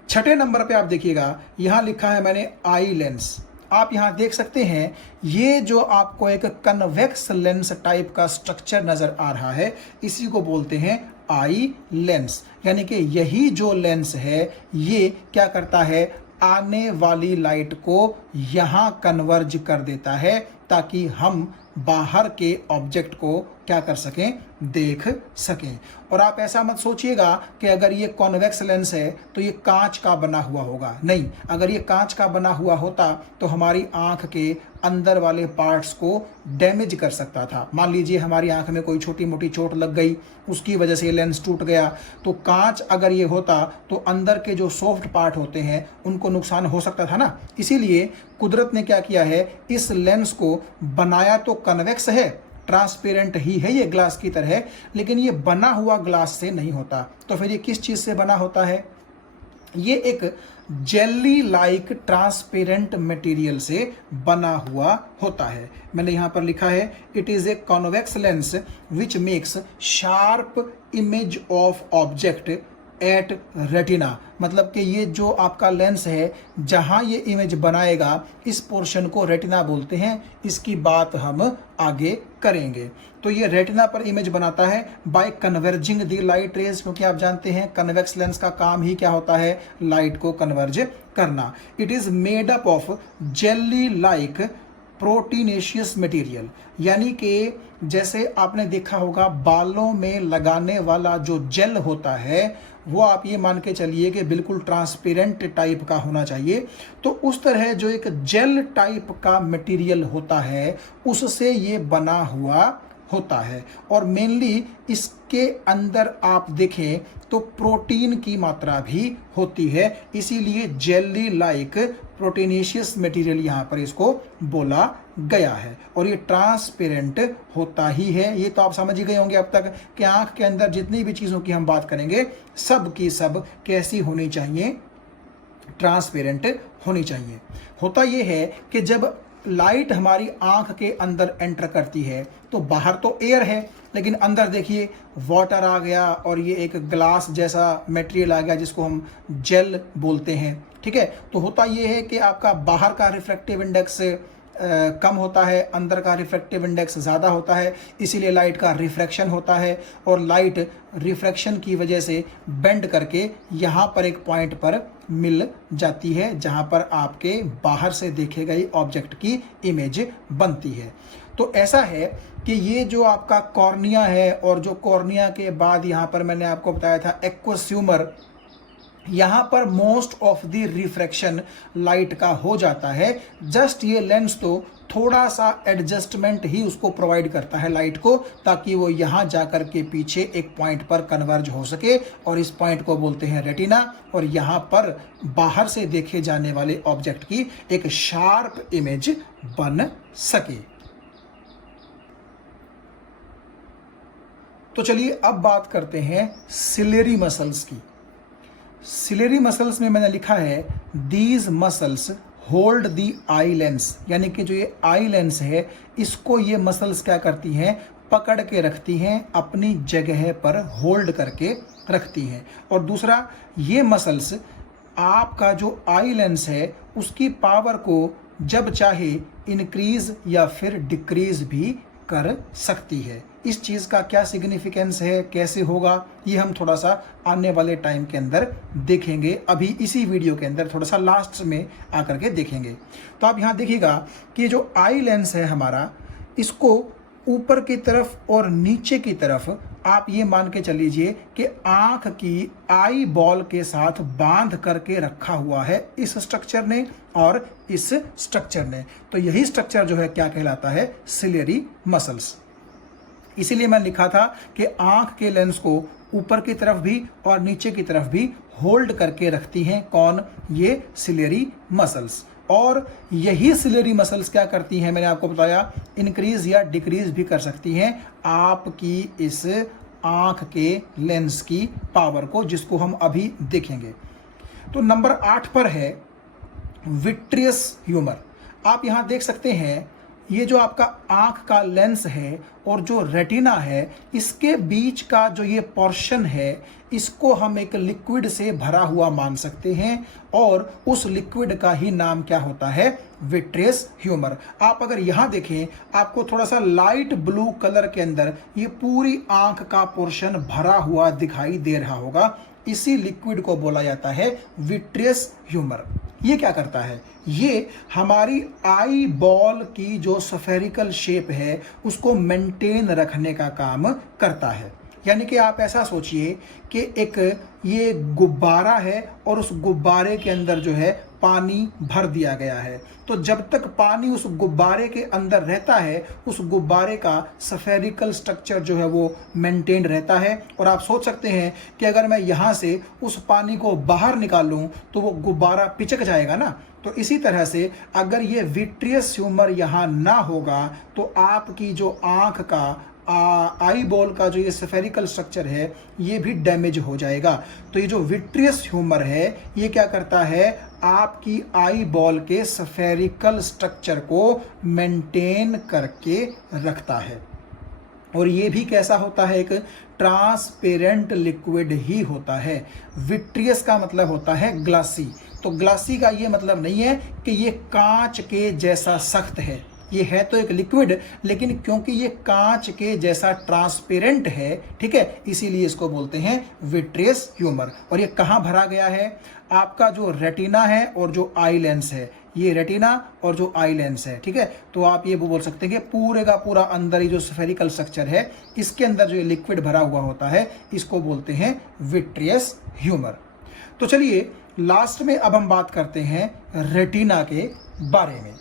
छठे नंबर पे आप देखिएगा, यहां लिखा है मैंने आई लेंस। आप यहां देख सकते हैं, ये जो आपको एक कन्वेक्स लेंस टाइप का स्ट्रक्चर नजर आ रहा है, इसी को बोलते हैं आई लेंस। यानी कि यही जो लेंस है ये क्या करता है, आने वाली लाइट को यहां कन्वर्ज कर देता है ताकि हम बाहर के ऑब्जेक्ट को क्या कर सकें, देख सकें। और आप ऐसा मत सोचिएगा कि अगर ये कॉन्वेक्स लेंस है तो ये कांच का बना हुआ होगा, नहीं। अगर ये कांच का बना हुआ होता तो हमारी आंख के अंदर वाले पार्ट्स को डैमेज कर सकता था। मान लीजिए हमारी आंख में कोई छोटी मोटी चोट लग गई, उसकी वजह से ये लेंस टूट गया, तो कांच अगर ये होता तो अंदर के जो सॉफ्ट पार्ट होते हैं उनको नुकसान हो सकता था ना। इसीलिए कुदरत ने क्या किया है, इस लेंस को बनाया तो कन्वेक्स है, ट्रांसपेरेंट ही है ये ग्लास की तरह, लेकिन ये बना हुआ ग्लास से नहीं होता। तो फिर ये किस चीज़ से बना होता है, ये एक जेली लाइक ट्रांसपेरेंट मटेरियल से बना हुआ होता है। मैंने यहाँ पर लिखा है, it is a convex lens which makes sharp image of object at retina. मतलब कि ये जो आपका लेंस है जहाँ ये इमेज बनाएगा, इस पोर्शन को रेटिना बोलते हैं। इसकी बात हम आगे करेंगे। तो ये रेटिना पर इमेज बनाता है by converging the light rays, क्योंकि आप जानते हैं कन्वेक्स लेंस का काम ही क्या होता है, लाइट को कन्वर्ज करना। It is made up of jelly like proteinaceous material, यानी कि जैसे आपने देखा होगा बालों में लगाने वाला जो जेल होता है वो आप ये मान के चलिए कि बिल्कुल ट्रांसपेरेंट टाइप का होना चाहिए। तो उस तरह जो एक जेल टाइप का मटेरियल होता है उससे ये बना हुआ होता है, और मेनली इसके अंदर आप देखें तो प्रोटीन की मात्रा भी होती है, इसीलिए जेली लाइक प्रोटीनेशियस मटेरियल यहाँ पर इसको बोला गया है। और ये ट्रांसपेरेंट होता ही है। ये तो आप समझ ही गए होंगे अब तक कि आंख के अंदर जितनी भी चीज़ों की हम बात करेंगे सब की सब कैसी होनी चाहिए, ट्रांसपेरेंट होनी चाहिए। होता ये है कि जब लाइट हमारी आंख के अंदर एंटर करती है तो बाहर तो एयर है, लेकिन अंदर देखिए वाटर आ गया और ये एक ग्लास जैसा मटेरियल आ गया जिसको हम जेल बोलते हैं। ठीक है, तो होता ये है कि आपका बाहर का रिफ्रैक्टिव इंडेक्स कम होता है, अंदर का रिफ्रैक्टिव इंडेक्स ज़्यादा होता है, इसीलिए लाइट का रिफ्रैक्शन होता है, और लाइट रिफ्रैक्शन की वजह से बेंड करके यहाँ पर एक पॉइंट पर मिल जाती है जहाँ पर आपके बाहर से देखे गए ऑब्जेक्ट की इमेज बनती है। तो ऐसा है कि ये जो आपका कॉर्निया है, और जो कॉर्निया के बाद यहाँ पर मैंने आपको बताया था एक्वस ह्यूमर, यहाँ पर most of the refraction light का हो जाता है। जस्ट ये लेंस तो थोड़ा सा एडजस्टमेंट ही उसको प्रोवाइड करता है लाइट को, ताकि वो यहाँ जाकर के पीछे एक पॉइंट पर कन्वर्ज हो सके, और इस पॉइंट को बोलते हैं रेटिना, और यहाँ पर बाहर से देखे जाने वाले ऑब्जेक्ट की एक शार्प इमेज बन सके। तो चलिए अब बात करते हैं सिलेरी मसल्स की। सिलेरी मसल्स में मैंने लिखा है, these muscles hold the eye lens, यानी कि जो ये आई लेंस है इसको ये मसल्स क्या करती हैं, पकड़ के रखती हैं, अपनी जगह पर होल्ड करके रखती हैं। और दूसरा, ये मसल्स आपका जो आई लेंस है उसकी पावर को जब चाहे इंक्रीज या फिर डिक्रीज भी कर सकती है। इस चीज़ का क्या सिग्निफिकेंस है, कैसे होगा, ये हम थोड़ा सा आने वाले टाइम के अंदर देखेंगे। अभी इसी वीडियो के अंदर थोड़ा सा लास्ट में आकर के देखेंगे। तो आप यहाँ देखिएगा कि जो आई लेंस है हमारा, इसको ऊपर की तरफ और नीचे की तरफ आप ये मान के चल लीजिए कि आंख की आई बॉल के साथ बांध करके रखा हुआ है इस स्ट्रक्चर ने और इस स्ट्रक्चर ने। तो यही स्ट्रक्चर जो है क्या कहलाता है, सिलेरी मसल्स। इसीलिए मैं लिखा था कि आंख के लेंस को ऊपर की तरफ भी और नीचे की तरफ भी होल्ड करके रखती हैं कौन, ये सिलेरी मसल्स। और यही सिलेरी मसल्स क्या करती हैं, मैंने आपको बताया, इंक्रीज या डिक्रीज भी कर सकती हैं आपकी इस आँख के लेंस की पावर को, जिसको हम अभी देखेंगे। तो नंबर 8 पर है विट्रियस ह्यूमर। आप यहाँ देख सकते हैं, ये जो आपका आँख का लेंस है और जो रेटिना है, इसके बीच का जो ये पोर्शन है, इसको हम एक लिक्विड से भरा हुआ मान सकते हैं और उस लिक्विड का ही नाम क्या होता है, विट्रियस ह्यूमर। आप अगर यहाँ देखें, आपको थोड़ा सा लाइट ब्लू कलर के अंदर ये पूरी आँख का पोर्शन भरा हुआ दिखाई दे रहा होगा। इसी लिक्विड को बोला जाता है विट्रियस ह्यूमर। ये क्या करता है, ये हमारी आई बॉल की जो स्फेरिकल शेप है उसको मेंटेन रखने का काम करता है। यानी कि आप ऐसा सोचिए कि एक ये गुब्बारा है और उस गुब्बारे के अंदर जो है पानी भर दिया गया है। तो जब तक पानी उस गुब्बारे के अंदर रहता है, उस गुब्बारे का स्फेरिकल स्ट्रक्चर जो है वो मेंटेन रहता है। और आप सोच सकते हैं कि अगर मैं यहाँ से उस पानी को बाहर निकालूं तो वो गुब्बारा पिचक जाएगा ना। तो इसी तरह से अगर ये विट्रियस ह्यूमर यहाँ ना होगा तो आपकी जो आँख का आई बॉल का जो ये स्फेरिकल स्ट्रक्चर है ये भी डैमेज हो जाएगा। तो ये जो विट्रियस ह्यूमर है ये क्या करता है, आपकी आई बॉल के स्फेरिकल स्ट्रक्चर को मेंटेन करके रखता है। और ये भी कैसा होता है, एक ट्रांसपेरेंट लिक्विड ही होता है। विट्रियस का मतलब होता है ग्लासी। तो ग्लासी का ये मतलब नहीं है कि ये कांच के जैसा सख्त है, ये है तो एक लिक्विड, लेकिन क्योंकि ये कांच के जैसा ट्रांसपेरेंट है, ठीक है, इसीलिए इसको बोलते हैं विट्रियस ह्यूमर। और ये कहाँ भरा गया है, आपका जो रेटिना है और जो आई लेंस है, ये रेटिना और जो आई लेंस है, ठीक है। तो आप ये बोल सकते हैं कि पूरे का पूरा अंदर ही जो स्फेरिकल स्ट्रक्चर है, इसके अंदर जो ये लिक्विड भरा हुआ होता है, इसको बोलते हैं विट्रियस ह्यूमर। तो चलिए लास्ट में अब हम बात करते हैं रेटिना के बारे में।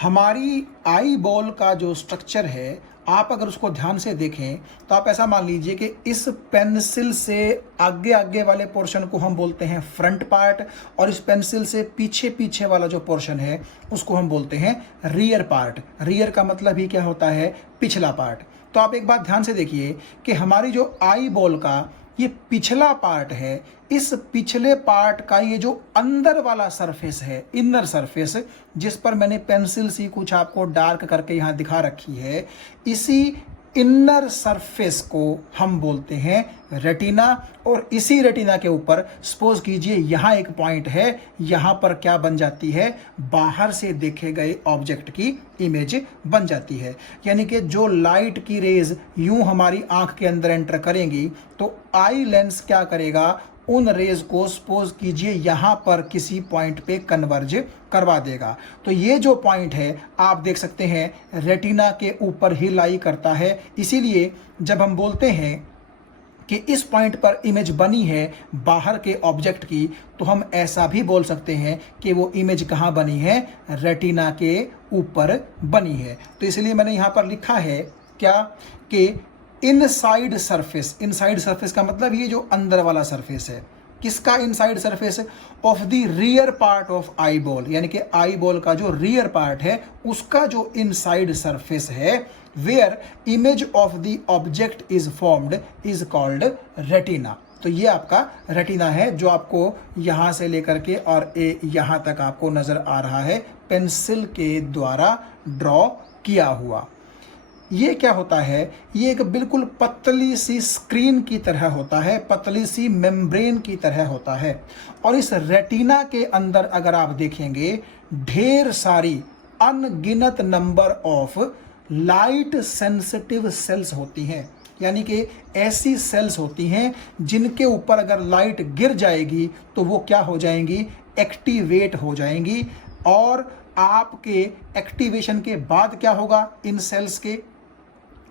हमारी आई बॉल का जो स्ट्रक्चर है, आप अगर उसको ध्यान से देखें तो आप ऐसा मान लीजिए कि इस पेंसिल से आगे आगे वाले पोर्शन को हम बोलते हैं फ्रंट पार्ट, और इस पेंसिल से पीछे पीछे वाला जो पोर्शन है उसको हम बोलते हैं रियर पार्ट। रियर का मतलब ही क्या होता है, पिछला पार्ट। तो आप एक बात ध्यान से देखिए कि हमारी जो आई बॉल का ये पिछला पार्ट है, इस पिछले पार्ट का ये जो अंदर वाला सरफेस है, इनर सरफेस, जिस पर मैंने पेंसिल सी कुछ आपको डार्क करके यहाँ दिखा रखी है, इसी इनर सरफेस को हम बोलते हैं रेटिना। और इसी रेटिना के ऊपर सपोज कीजिए यहाँ एक पॉइंट है, यहाँ पर क्या बन जाती है, बाहर से देखे गए ऑब्जेक्ट की इमेज बन जाती है। यानी कि जो लाइट की रेज यूं हमारी आंख के अंदर एंटर करेंगी तो आई लेंस क्या करेगा, उन रेज को सपोज कीजिए यहाँ पर किसी पॉइंट पे कन्वर्ज करवा देगा। तो ये जो पॉइंट है आप देख सकते हैं रेटिना के ऊपर ही लाई करता है। इसीलिए जब हम बोलते हैं कि इस पॉइंट पर इमेज बनी है बाहर के ऑब्जेक्ट की, तो हम ऐसा भी बोल सकते हैं कि वो इमेज कहाँ बनी है, रेटिना के ऊपर बनी है। तो इसलिए मैंने यहाँ पर लिखा है क्या, कि इनसाइड सरफेस। इनसाइड सरफेस का मतलब ये जो अंदर वाला सरफेस है, किसका inside surface, of the rear part of eye ball, यानी कि आई बॉल का जो रियर पार्ट है उसका जो इनसाइड सरफेस है, where image of the object is formed is called retina. तो ये आपका रेटिना है जो आपको यहाँ से लेकर के और यहाँ तक आपको नजर आ रहा है पेंसिल के द्वारा ड्रॉ किया हुआ। ये क्या होता है, ये एक बिल्कुल पतली सी स्क्रीन की तरह होता है, पतली सी मेम्ब्रेन की तरह होता है। और इस रेटिना के अंदर अगर आप देखेंगे ढेर सारी अनगिनत number of light sensitive sales होती हैं। यानी कि ऐसी सेल्स होती हैं जिनके ऊपर अगर लाइट गिर जाएगी तो वो क्या हो जाएंगी, एक्टिवेट हो जाएंगी। और आपके एक्टिवेशन के बाद क्या होगा, इन सेल्स के,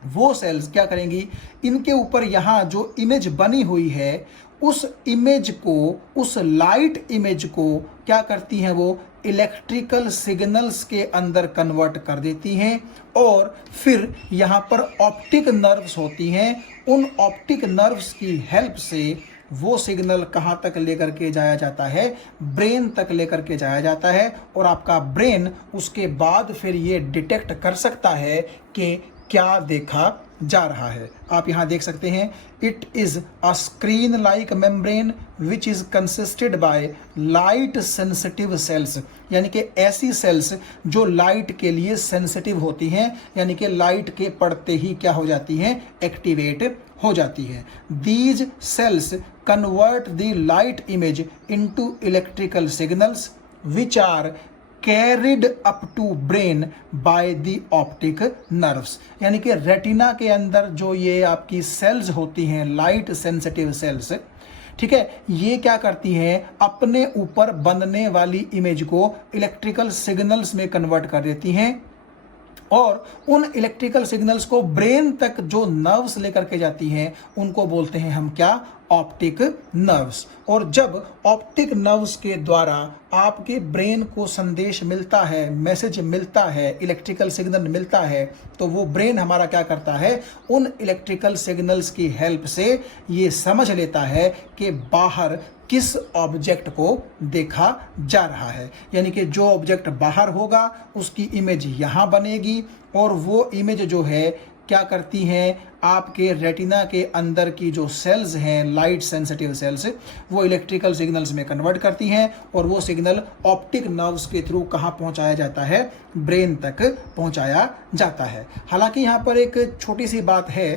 वो सेल्स क्या करेंगी, इनके ऊपर यहाँ जो इमेज बनी हुई है उस इमेज को, उस लाइट इमेज को क्या करती हैं, वो इलेक्ट्रिकल सिग्नल्स के अंदर कन्वर्ट कर देती हैं। और फिर यहाँ पर ऑप्टिक नर्व्स होती हैं, उन ऑप्टिक नर्व्स की हेल्प से वो सिग्नल कहाँ तक लेकर के जाया जाता है, ब्रेन तक लेकर के जाया जाता है, और आपका ब्रेन उसके बाद फिर ये डिटेक्ट कर सकता है कि क्या देखा जा रहा है। आप यहाँ देख सकते हैं, it is a screen like membrane which is consisted by light sensitive sales, यानी कि ऐसी सेल्स जो लाइट के लिए सेंसिटिव होती हैं, यानी कि लाइट के पड़ते ही क्या हो जाती हैं, एक्टिवेट हो जाती है। These cells convert the light image into electrical signals which are carried up to brain by the optic nerves, यानी कि रेटिना के अंदर जो ये आपकी सेल्स होती हैं, लाइट सेंसिटिव सेल्स, ठीक है, ये क्या करती हैं, अपने ऊपर बनने वाली इमेज को इलेक्ट्रिकल सिग्नल्स में कन्वर्ट कर देती हैं, और उन इलेक्ट्रिकल सिग्नल्स को ब्रेन तक जो नर्व्स लेकर के जाती हैं उनको बोलते हैं हम क्या, ऑप्टिक नर्व्स। और जब ऑप्टिक नर्व्स के द्वारा आपके ब्रेन को संदेश मिलता है, मैसेज मिलता है, इलेक्ट्रिकल सिग्नल मिलता है, तो वो ब्रेन हमारा क्या करता है, उन इलेक्ट्रिकल सिग्नल्स की हेल्प से ये समझ लेता है कि बाहर किस ऑब्जेक्ट को देखा जा रहा है, यानी कि जो ऑब्जेक्ट बाहर होगा उसकी इमेज यहाँ बनेगी, और वो इमेज जो है क्या करती हैं, आपके रेटिना के अंदर की जो सेल्स हैं, लाइट सेंसिटिव सेल्स, वो इलेक्ट्रिकल सिग्नल्स में कन्वर्ट करती हैं, और वो सिग्नल ऑप्टिक नर्व्स के थ्रू कहाँ पहुँचाया जाता है, ब्रेन तक पहुँचाया जाता है। हालांकि यहाँ पर एक छोटी सी बात है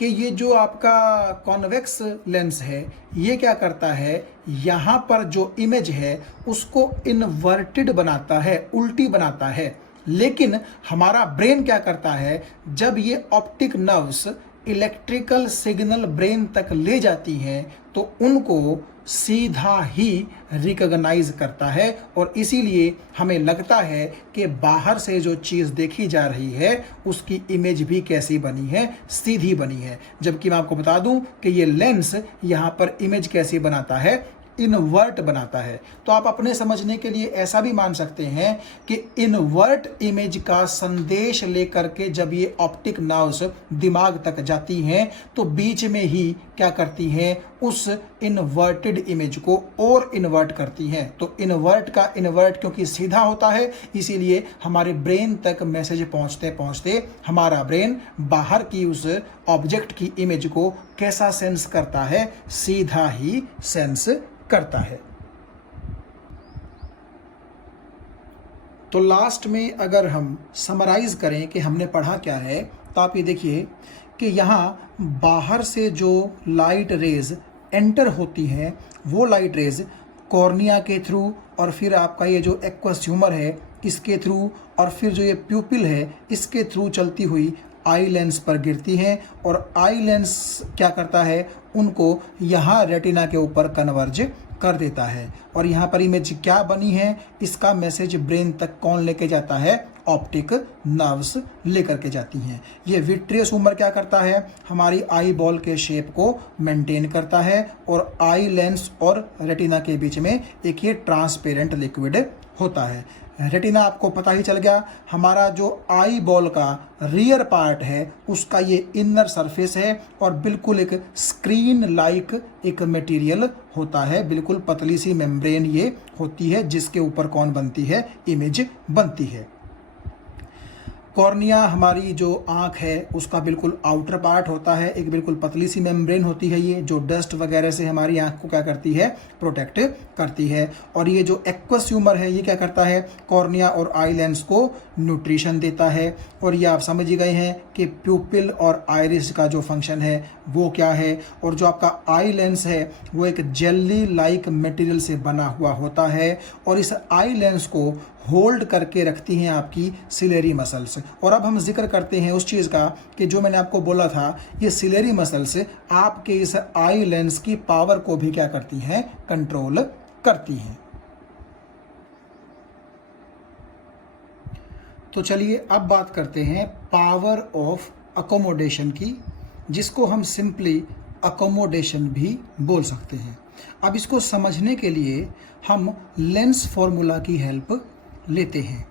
कि ये जो आपका कॉन्वेक्स लेंस है, ये क्या करता है, यहाँ पर जो इमेज है उसको इन्वर्टेड बनाता है, उल्टी बनाता है। लेकिन हमारा ब्रेन क्या करता है, जब ये optic nerves electrical signal brain तक ले जाती हैं तो उनको सीधा ही रिकॉग्नाइज करता है, और इसीलिए हमें लगता है कि बाहर से जो चीज़ देखी जा रही है उसकी इमेज भी कैसी बनी है, सीधी बनी है। जबकि मैं आपको बता दूं कि ये लेंस यहाँ पर इमेज कैसी बनाता है, इनवर्ट बनाता है। तो आप अपने समझने के लिए ऐसा भी मान सकते हैं कि इनवर्ट इमेज का संदेश लेकर के जब ये ऑप्टिक नर्व्स दिमाग तक जाती हैं तो बीच में ही क्या करती हैं, उस इन्वर्टेड इमेज को और इन्वर्ट करती हैं। तो इन्वर्ट का इन्वर्ट क्योंकि सीधा होता है, इसीलिए हमारे ब्रेन तक मैसेज पहुंचते पहुंचते हमारा ब्रेन बाहर की उस ऑब्जेक्ट की इमेज को कैसा सेंस करता है, सीधा ही सेंस करता है। तो लास्ट में अगर हम समराइज करें कि हमने पढ़ा क्या है, तो आप ये देखिए कि यहाँ बाहर से जो लाइट रेज एंटर होती हैं, वो लाइट रेज कॉर्निया के थ्रू, और फिर आपका ये जो एक्वस ह्यूमर है इसके थ्रू, और फिर जो ये प्यूपिल है इसके थ्रू चलती हुई आई लेंस पर गिरती हैं, और आई लेंस क्या करता है, उनको यहाँ रेटिना के ऊपर कन्वर्ज कर देता है, और यहाँ पर इमेज क्या बनी है, इसका मैसेज ब्रेन तक कौन लेके जाता है, ऑप्टिक नर्व्स लेकर के जाती हैं। ये विट्रियस ह्यूमर क्या करता है, हमारी आई बॉल के शेप को मेंटेन करता है, और आई लेंस और रेटिना के बीच में एक ये ट्रांसपेरेंट लिक्विड होता है। रेटिना आपको पता ही चल गया, हमारा जो आई बॉल का रियर पार्ट है उसका ये इनर सरफेस है, और बिल्कुल एक स्क्रीन लाइक एक मटेरियल होता है, बिल्कुल पतली सी मेम्ब्रेन ये होती है जिसके ऊपर कौन बनती है, इमेज बनती है। कॉर्निया हमारी जो आँख है उसका बिल्कुल आउटर पार्ट होता है, एक बिल्कुल पतली सी मेम्ब्रेन होती है ये, जो डस्ट वगैरह से हमारी आँख को क्या करती है, प्रोटेक्ट करती है। और ये जो एक्वस ह्यूमर है ये क्या करता है, कॉर्निया और आई लेंस को न्यूट्रिशन देता है। और ये आप समझ ही गए हैं कि प्यूपिल और आइरिस का जो फंक्शन है वो क्या है, और जो आपका आई लेंस है वो एक जेली लाइक मटेरियल से बना हुआ होता है, और इस आई लेंस को होल्ड करके रखती हैं आपकी सिलेरी मसल्स। और अब हम जिक्र करते हैं उस चीज़ का कि जो मैंने आपको बोला था, ये सिलेरी मसल्स आपके इस आई लेंस की पावर को भी क्या करती हैं, कंट्रोल करती हैं। तो चलिए अब बात करते हैं पावर ऑफ अकोमोडेशन की, जिसको हम सिंपली अकोमोडेशन भी बोल सकते हैं। अब इसको समझने के लिए हम लेंस फॉर्मूला की हेल्प लेते हैं।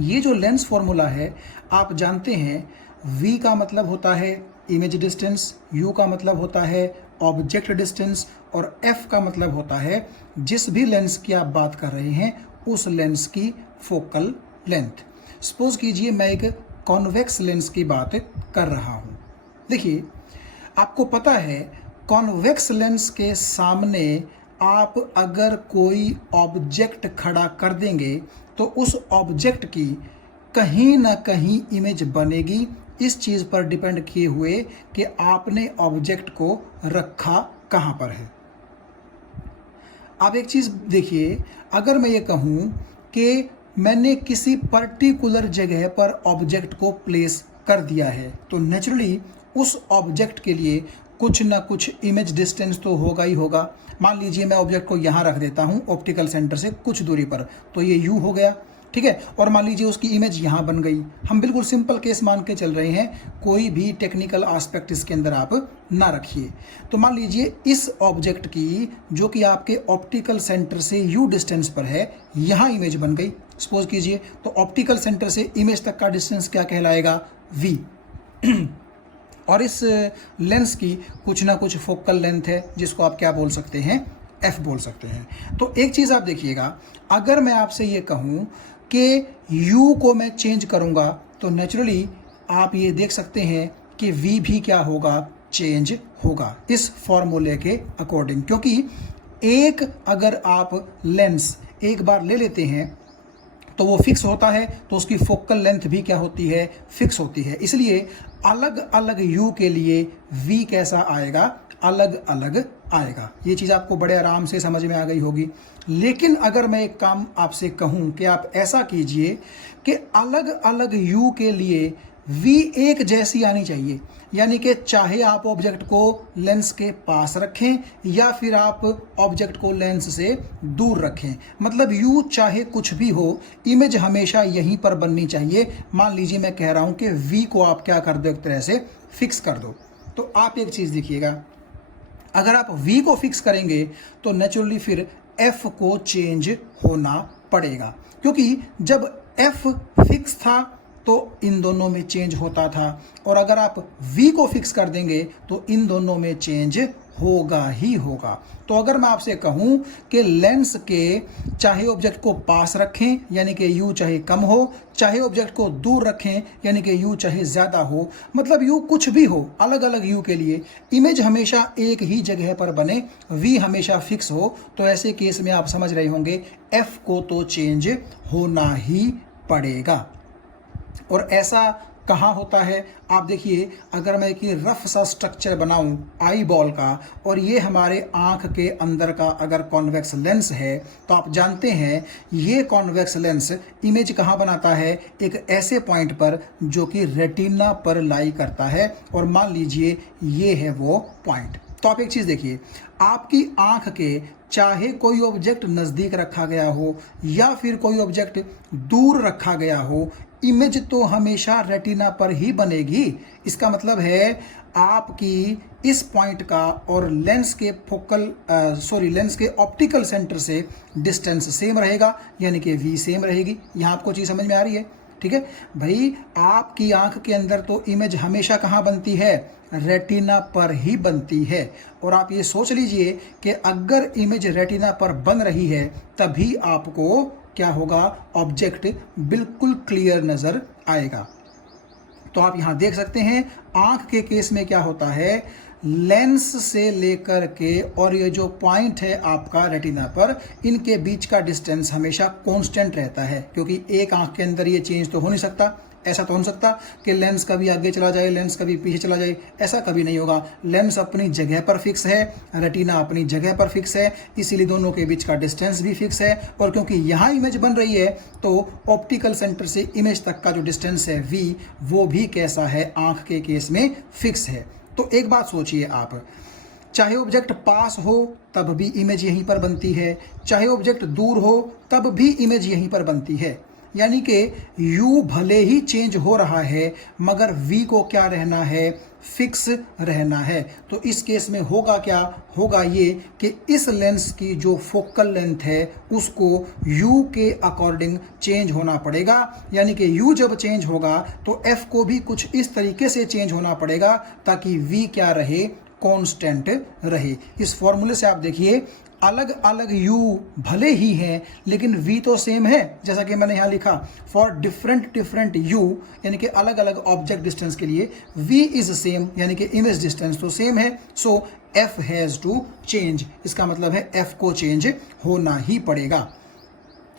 ये जो लेंस फॉर्मूला है आप जानते हैं, V का मतलब होता है इमेज डिस्टेंस, U का मतलब होता है ऑब्जेक्ट डिस्टेंस, और एफ का मतलब होता है जिस भी लेंस की आप बात कर रहे हैं उस लेंस की फोकल लेंथ। सपोज कीजिए मैं एक कॉन्वेक्स लेंस की बात कर रहा हूँ। देखिए, आपको पता है कॉन्वेक्स लेंस के सामने आप अगर कोई ऑब्जेक्ट खड़ा कर देंगे तो उस ऑब्जेक्ट की कहीं ना कहीं इमेज बनेगी, इस चीज़ पर डिपेंड किए हुए कि आपने ऑब्जेक्ट को रखा कहाँ पर है। आप एक चीज़ देखिए, अगर मैं ये कहूँ कि मैंने किसी पर्टिकुलर जगह पर ऑब्जेक्ट को प्लेस कर दिया है तो नेचुरली उस ऑब्जेक्ट के लिए कुछ ना कुछ इमेज डिस्टेंस तो होगा ही होगा। मान लीजिए मैं ऑब्जेक्ट को यहाँ रख देता हूँ ऑप्टिकल सेंटर से कुछ दूरी पर, तो ये यू हो गया, ठीक है। और मान लीजिए उसकी इमेज यहाँ बन गई। हम बिल्कुल सिंपल केस मान के चल रहे हैं, कोई भी टेक्निकल एस्पेक्ट इसके अंदर आप ना रखिए। तो मान लीजिए इस ऑब्जेक्ट की जो कि आपके ऑप्टिकल सेंटर से यू डिस्टेंस पर है, यहाँ इमेज बन गई सपोज कीजिए। तो ऑप्टिकल सेंटर से इमेज तक का डिस्टेंस क्या कहलाएगा? वी। और इस लेंस की कुछ ना कुछ फोकल लेंथ है जिसको आप क्या बोल सकते हैं? एफ बोल सकते हैं। तो एक चीज़ आप देखिएगा, अगर मैं आपसे ये कहूँ कि u को मैं चेंज करूँगा तो नेचुरली आप ये देख सकते हैं कि v भी क्या होगा? चेंज होगा इस फॉर्मूले के अकॉर्डिंग, क्योंकि एक अगर आप लेंस एक बार ले लेते हैं तो वो फिक्स होता है, तो उसकी फोकल लेंथ भी क्या होती है? फिक्स होती है। इसलिए अलग अलग u के लिए v कैसा आएगा? अलग अलग आएगा। ये चीज़ आपको बड़े आराम से समझ में आ गई होगी। लेकिन अगर मैं एक काम आपसे कहूँ कि आप ऐसा कीजिए कि अलग अलग u के लिए v एक जैसी आनी चाहिए, यानी कि चाहे आप ऑब्जेक्ट को लेंस के पास रखें या फिर आप ऑब्जेक्ट को लेंस से दूर रखें, मतलब u चाहे कुछ भी हो, इमेज हमेशा यहीं पर बननी चाहिए। मान लीजिए मैं कह रहा हूं कि v को आप क्या कर दो? एक तरह से फिक्स कर दो। तो आप एक चीज़ देखिएगा, अगर आप v को फिक्स करेंगे तो नेचुरली फिर f को चेंज होना पड़ेगा, क्योंकि जब f फिक्स था तो इन दोनों में चेंज होता था, और अगर आप v को फिक्स कर देंगे तो इन दोनों में चेंज होगा ही होगा। तो अगर मैं आपसे कहूं कि लेंस के चाहे ऑब्जेक्ट को पास रखें यानी कि u चाहे कम हो, चाहे ऑब्जेक्ट को दूर रखें यानी कि u चाहे ज़्यादा हो, मतलब u कुछ भी हो, अलग अलग u के लिए इमेज हमेशा एक ही जगह पर बने, v हमेशा फिक्स हो, तो ऐसे केस में आप समझ रहे होंगे f को तो चेंज होना ही पड़ेगा। और ऐसा कहाँ होता है? आप देखिए, अगर मैं एक रफ सा स्ट्रक्चर बनाऊं आई बॉल का, और ये हमारे आँख के अंदर का अगर कॉन्वेक्स लेंस है, तो आप जानते हैं ये कॉन्वेक्स लेंस इमेज कहाँ बनाता है? एक ऐसे पॉइंट पर जो कि रेटिना पर लाई करता है, और मान लीजिए ये है वो पॉइंट। तो आप एक चीज़ देखिए, आपकी आँख के चाहे कोई ऑब्जेक्ट नज़दीक रखा गया हो या फिर कोई ऑब्जेक्ट दूर रखा गया हो, इमेज तो हमेशा रेटिना पर ही बनेगी। इसका मतलब है आपकी इस पॉइंट का और लेंस के ऑप्टिकल सेंटर से डिस्टेंस सेम रहेगा, यानी कि v सेम रहेगी। यहाँ आपको चीज़ समझ में आ रही है? ठीक है भाई, आपकी आंख के अंदर तो इमेज हमेशा कहाँ बनती है? रेटिना पर ही बनती है। और आप ये सोच लीजिए कि अगर इमेज रेटिना पर बन रही है तभी आपको क्या होगा? ऑब्जेक्ट बिल्कुल क्लियर नज़र आएगा। तो आप यहाँ देख सकते हैं आँख के केस में क्या होता है, लेंस से लेकर के और ये जो पॉइंट है आपका रेटिना पर, इनके बीच का डिस्टेंस हमेशा कांस्टेंट रहता है, क्योंकि एक आँख के अंदर ये चेंज तो हो नहीं सकता। ऐसा तो हो नहीं सकता कि लेंस कभी आगे चला जाए, लेंस कभी पीछे चला जाए, ऐसा कभी नहीं होगा। लेंस अपनी जगह पर फिक्स है, रेटिना अपनी जगह पर फिक्स है, इसीलिए दोनों के बीच का डिस्टेंस भी फिक्स है। और क्योंकि यहाँ इमेज बन रही है तो ऑप्टिकल सेंटर से इमेज तक का जो डिस्टेंस है v, वो भी कैसा है? आँख के केस में फिक्स है। तो एक बात सोचिए आप, चाहे ऑब्जेक्ट पास हो तब भी इमेज यहीं पर बनती है, चाहे ऑब्जेक्ट दूर हो तब भी इमेज यहीं पर बनती है। यानी कि u भले ही चेंज हो रहा है मगर v को क्या रहना है? फिक्स रहना है। तो इस केस में होगा क्या? होगा ये कि इस लेंस की जो फोकल लेंथ है उसको u के अकॉर्डिंग चेंज होना पड़ेगा। यानी कि u जब चेंज होगा तो f को भी कुछ इस तरीके से चेंज होना पड़ेगा ताकि v क्या रहे? कांस्टेंट रहे। इस फॉर्मूले से आप देखिए अलग अलग u भले ही हैं लेकिन v तो सेम है, जैसा कि मैंने यहाँ लिखा फॉर डिफरेंट u यानी कि अलग अलग ऑब्जेक्ट डिस्टेंस के लिए v इज सेम यानी कि इमेज डिस्टेंस तो सेम है। सो f हैज़ टू चेंज, इसका मतलब है f को चेंज होना ही पड़ेगा।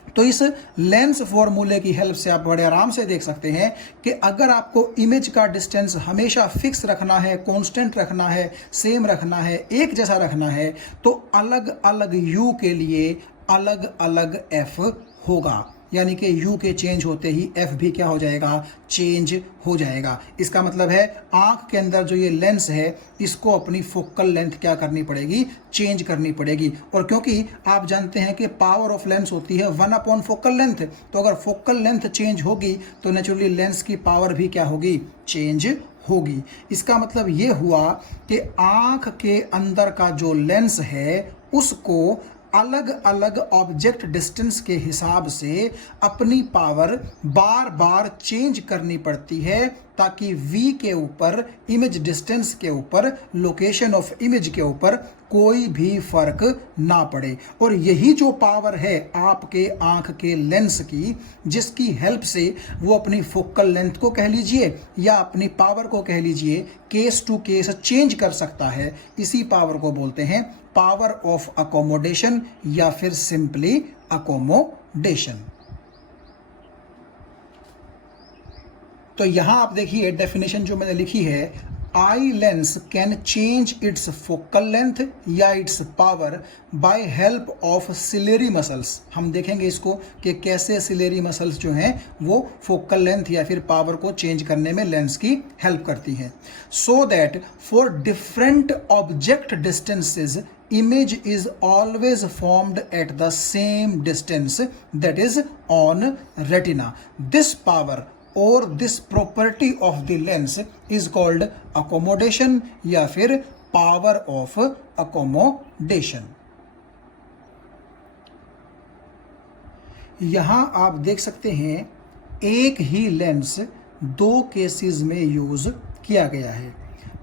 तो इस लेंस फॉर्मूले की हेल्प से आप बड़े आराम से देख सकते हैं कि अगर आपको इमेज का डिस्टेंस हमेशा फिक्स रखना है, कांस्टेंट रखना है, सेम रखना है, एक जैसा रखना है, तो अलग अलग u के लिए अलग अलग f होगा, यानी कि u के चेंज होते ही f भी क्या हो जाएगा, चेंज हो जाएगा। इसका मतलब है आंख के अंदर जो ये लेंस है इसको अपनी फोकल लेंथ क्या करनी पड़ेगी, चेंज करनी पड़ेगी। और क्योंकि आप जानते हैं कि पावर ऑफ लेंस होती है 1 फोकल लेंथ, तो अगर फोकल लेंथ चेंज होगी तो नेचुरली लेंस की पावर भी क्या होगी, चेंज होगी। इसका मतलब ये हुआ कि आंख के अंदर का जो लेंस है उसको अलग अलग ऑब्जेक्ट डिस्टेंस के हिसाब से अपनी पावर बार बार चेंज करनी पड़ती है ताकि v के ऊपर, इमेज डिस्टेंस के ऊपर, लोकेशन ऑफ इमेज के ऊपर कोई भी फर्क ना पड़े। और यही जो पावर है आपके आंख के लेंस की, जिसकी हेल्प से वो अपनी फोकल लेंथ को कह लीजिए या अपनी पावर को कह लीजिए, केस टू केस चेंज कर सकता है, इसी पावर को बोलते हैं पावर ऑफ अकोमोडेशन या फिर सिंपली अकोमोडेशन। तो यहां आप देखिए डेफिनेशन जो मैंने लिखी है, eye lens can change its focal length या its power by help of ciliary muscles. हम देखेंगे इसको कि कैसे सिलेरी मसल्स जो हैं वो फोकल लेंथ या फिर पावर को चेंज करने में लेंस की हेल्प करती हैं। So that for different object distances image is always formed at the same distance, that is on retina. This power or this property of the lens is called accommodation या फिर power of accommodation। यहां आप देख सकते हैं एक ही lens दो cases में यूज किया गया है।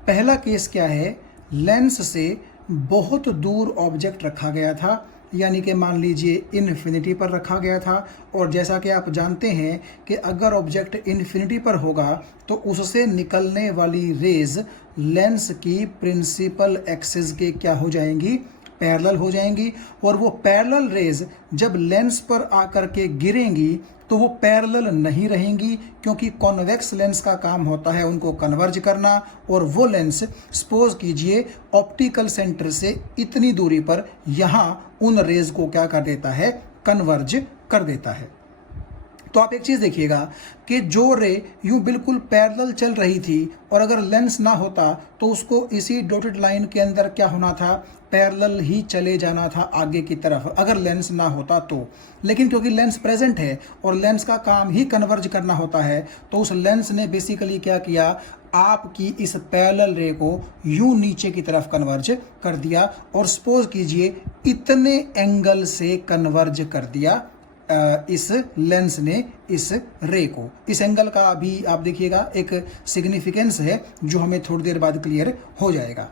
पहला केस क्या है, लेंस से बहुत दूर ऑब्जेक्ट रखा गया था, यानी कि मान लीजिए इन्फिनिटी पर रखा गया था। और जैसा कि आप जानते हैं कि अगर ऑब्जेक्ट इन्फिनिटी पर होगा तो उससे निकलने वाली रेज लेंस की प्रिंसिपल एक्सिस के क्या हो जाएंगी, पैरेलल हो जाएंगी। और वो पैरेलल रेज जब लेंस पर आकर के गिरेंगी तो वो पैरेलल नहीं रहेंगी, क्योंकि कॉन्वेक्स लेंस का काम होता है उनको कन्वर्ज करना। और वो लेंस सपोज कीजिए ऑप्टिकल सेंटर से इतनी दूरी पर यहाँ उन रेज को क्या कर देता है, कन्वर्ज कर देता है। तो आप एक चीज़ देखिएगा कि जो रे यूं बिल्कुल पैरेलल चल रही थी और अगर लेंस ना होता तो उसको इसी डॉटेड लाइन के अंदर क्या होना था, पैरेलल ही चले जाना था आगे की तरफ, अगर लेंस ना होता तो। लेकिन क्योंकि लेंस प्रेजेंट है और लेंस का काम ही कन्वर्ज करना होता है, तो उस लेंस ने बेसिकली क्या किया, आपकी इस पैरेलल रे को यूं नीचे की तरफ कन्वर्ज कर दिया। और सपोज कीजिए इतने एंगल से कन्वर्ज कर दिया इस लेंस ने इस रे को। इस एंगल का अभी आप देखिएगा एक सिग्निफिकेंस है जो हमें थोड़ी देर बाद क्लियर हो जाएगा।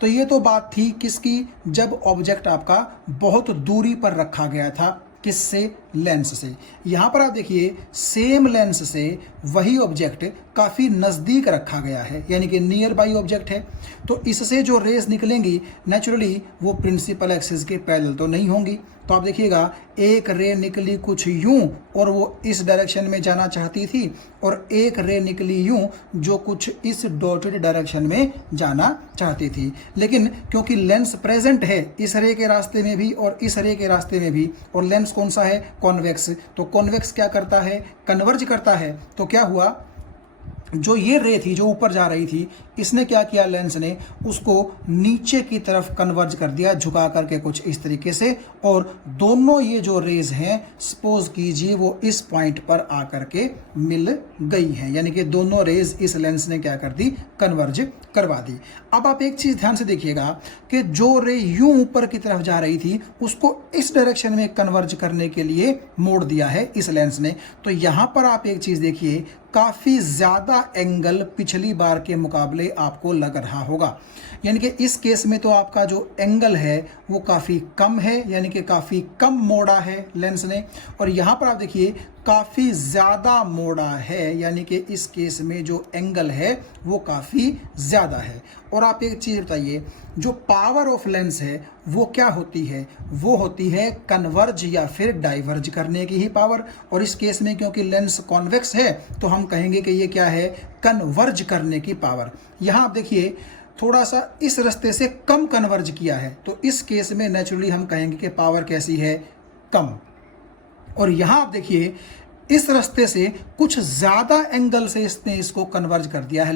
तो ये तो बात थी किसकी, जब ऑब्जेक्ट आपका बहुत दूरी पर रखा गया था, किससे, लेंस से। यहाँ पर आप देखिए सेम लेंस से वही ऑब्जेक्ट काफ़ी नज़दीक रखा गया है, यानी कि नियर बाई ऑब्जेक्ट है। तो इससे जो रेस निकलेंगी नेचुरली वो प्रिंसिपल एक्सिस के पैरेलल तो नहीं होंगी। तो आप देखिएगा एक रे निकली कुछ यूं और वो इस डायरेक्शन में जाना चाहती थी, और एक रे निकली यूं जो कुछ इस डॉटेड डायरेक्शन में जाना चाहती थी। लेकिन क्योंकि लेंस प्रेजेंट है इस रे के रास्ते में भी और इस रे के रास्ते में भी, और लेंस कौन सा है, कॉन्वेक्स, तो कॉन्वेक्स क्या करता है, कन्वर्ज करता है। तो क्या हुआ, जो ये रे थी जो ऊपर जा रही थी, इसने क्या किया, लेंस ने उसको नीचे की तरफ कन्वर्ज कर दिया झुका करके कुछ इस तरीके से। और दोनों ये जो रेज हैं सपोज कीजिए वो इस पॉइंट पर आकर के मिल गई हैं, यानी कि दोनों रेज इस लेंस ने क्या कर दी, कन्वर्ज करवा दी। अब आप एक चीज़ ध्यान से देखिएगा कि जो रे यूं ऊपर की तरफ जा रही थी उसको इस डायरेक्शन में कन्वर्ज करने के लिए मोड़ दिया है इस लेंस ने। तो यहाँ पर आप एक चीज़ देखिए, काफ़ी ज़्यादा एंगल पिछली बार के मुकाबले आपको लग रहा होगा। यानी कि इस केस में तो आपका जो एंगल है वो काफ़ी कम है, यानी कि काफ़ी कम मोड़ा है लेंस ने। और यहाँ पर आप देखिए काफ़ी ज़्यादा मोड़ा है, यानी कि इस केस में जो एंगल है वो काफ़ी ज़्यादा है। और आप एक चीज़ बताइए, जो पावर ऑफ लेंस है वो क्या होती है? वो होती है कन्वर्ज या फिर डाइवर्ज करने की ही पावर। और इस केस में क्योंकि लेंस कॉन्वेक्स है तो हम कहेंगे कि ये क्या है? कन्वर्ज करने की पावर। यहाँ आप देखिए थोड़ा सा इस रास्ते से कम कन्वर्ज किया है, तो इस केस में नेचुरली हम कहेंगे कि पावर कैसी है? कम। और यहाँ आप देखिए इस रास्ते से कुछ ज़्यादा एंगल से इसने इसको कन्वर्ज कर दिया है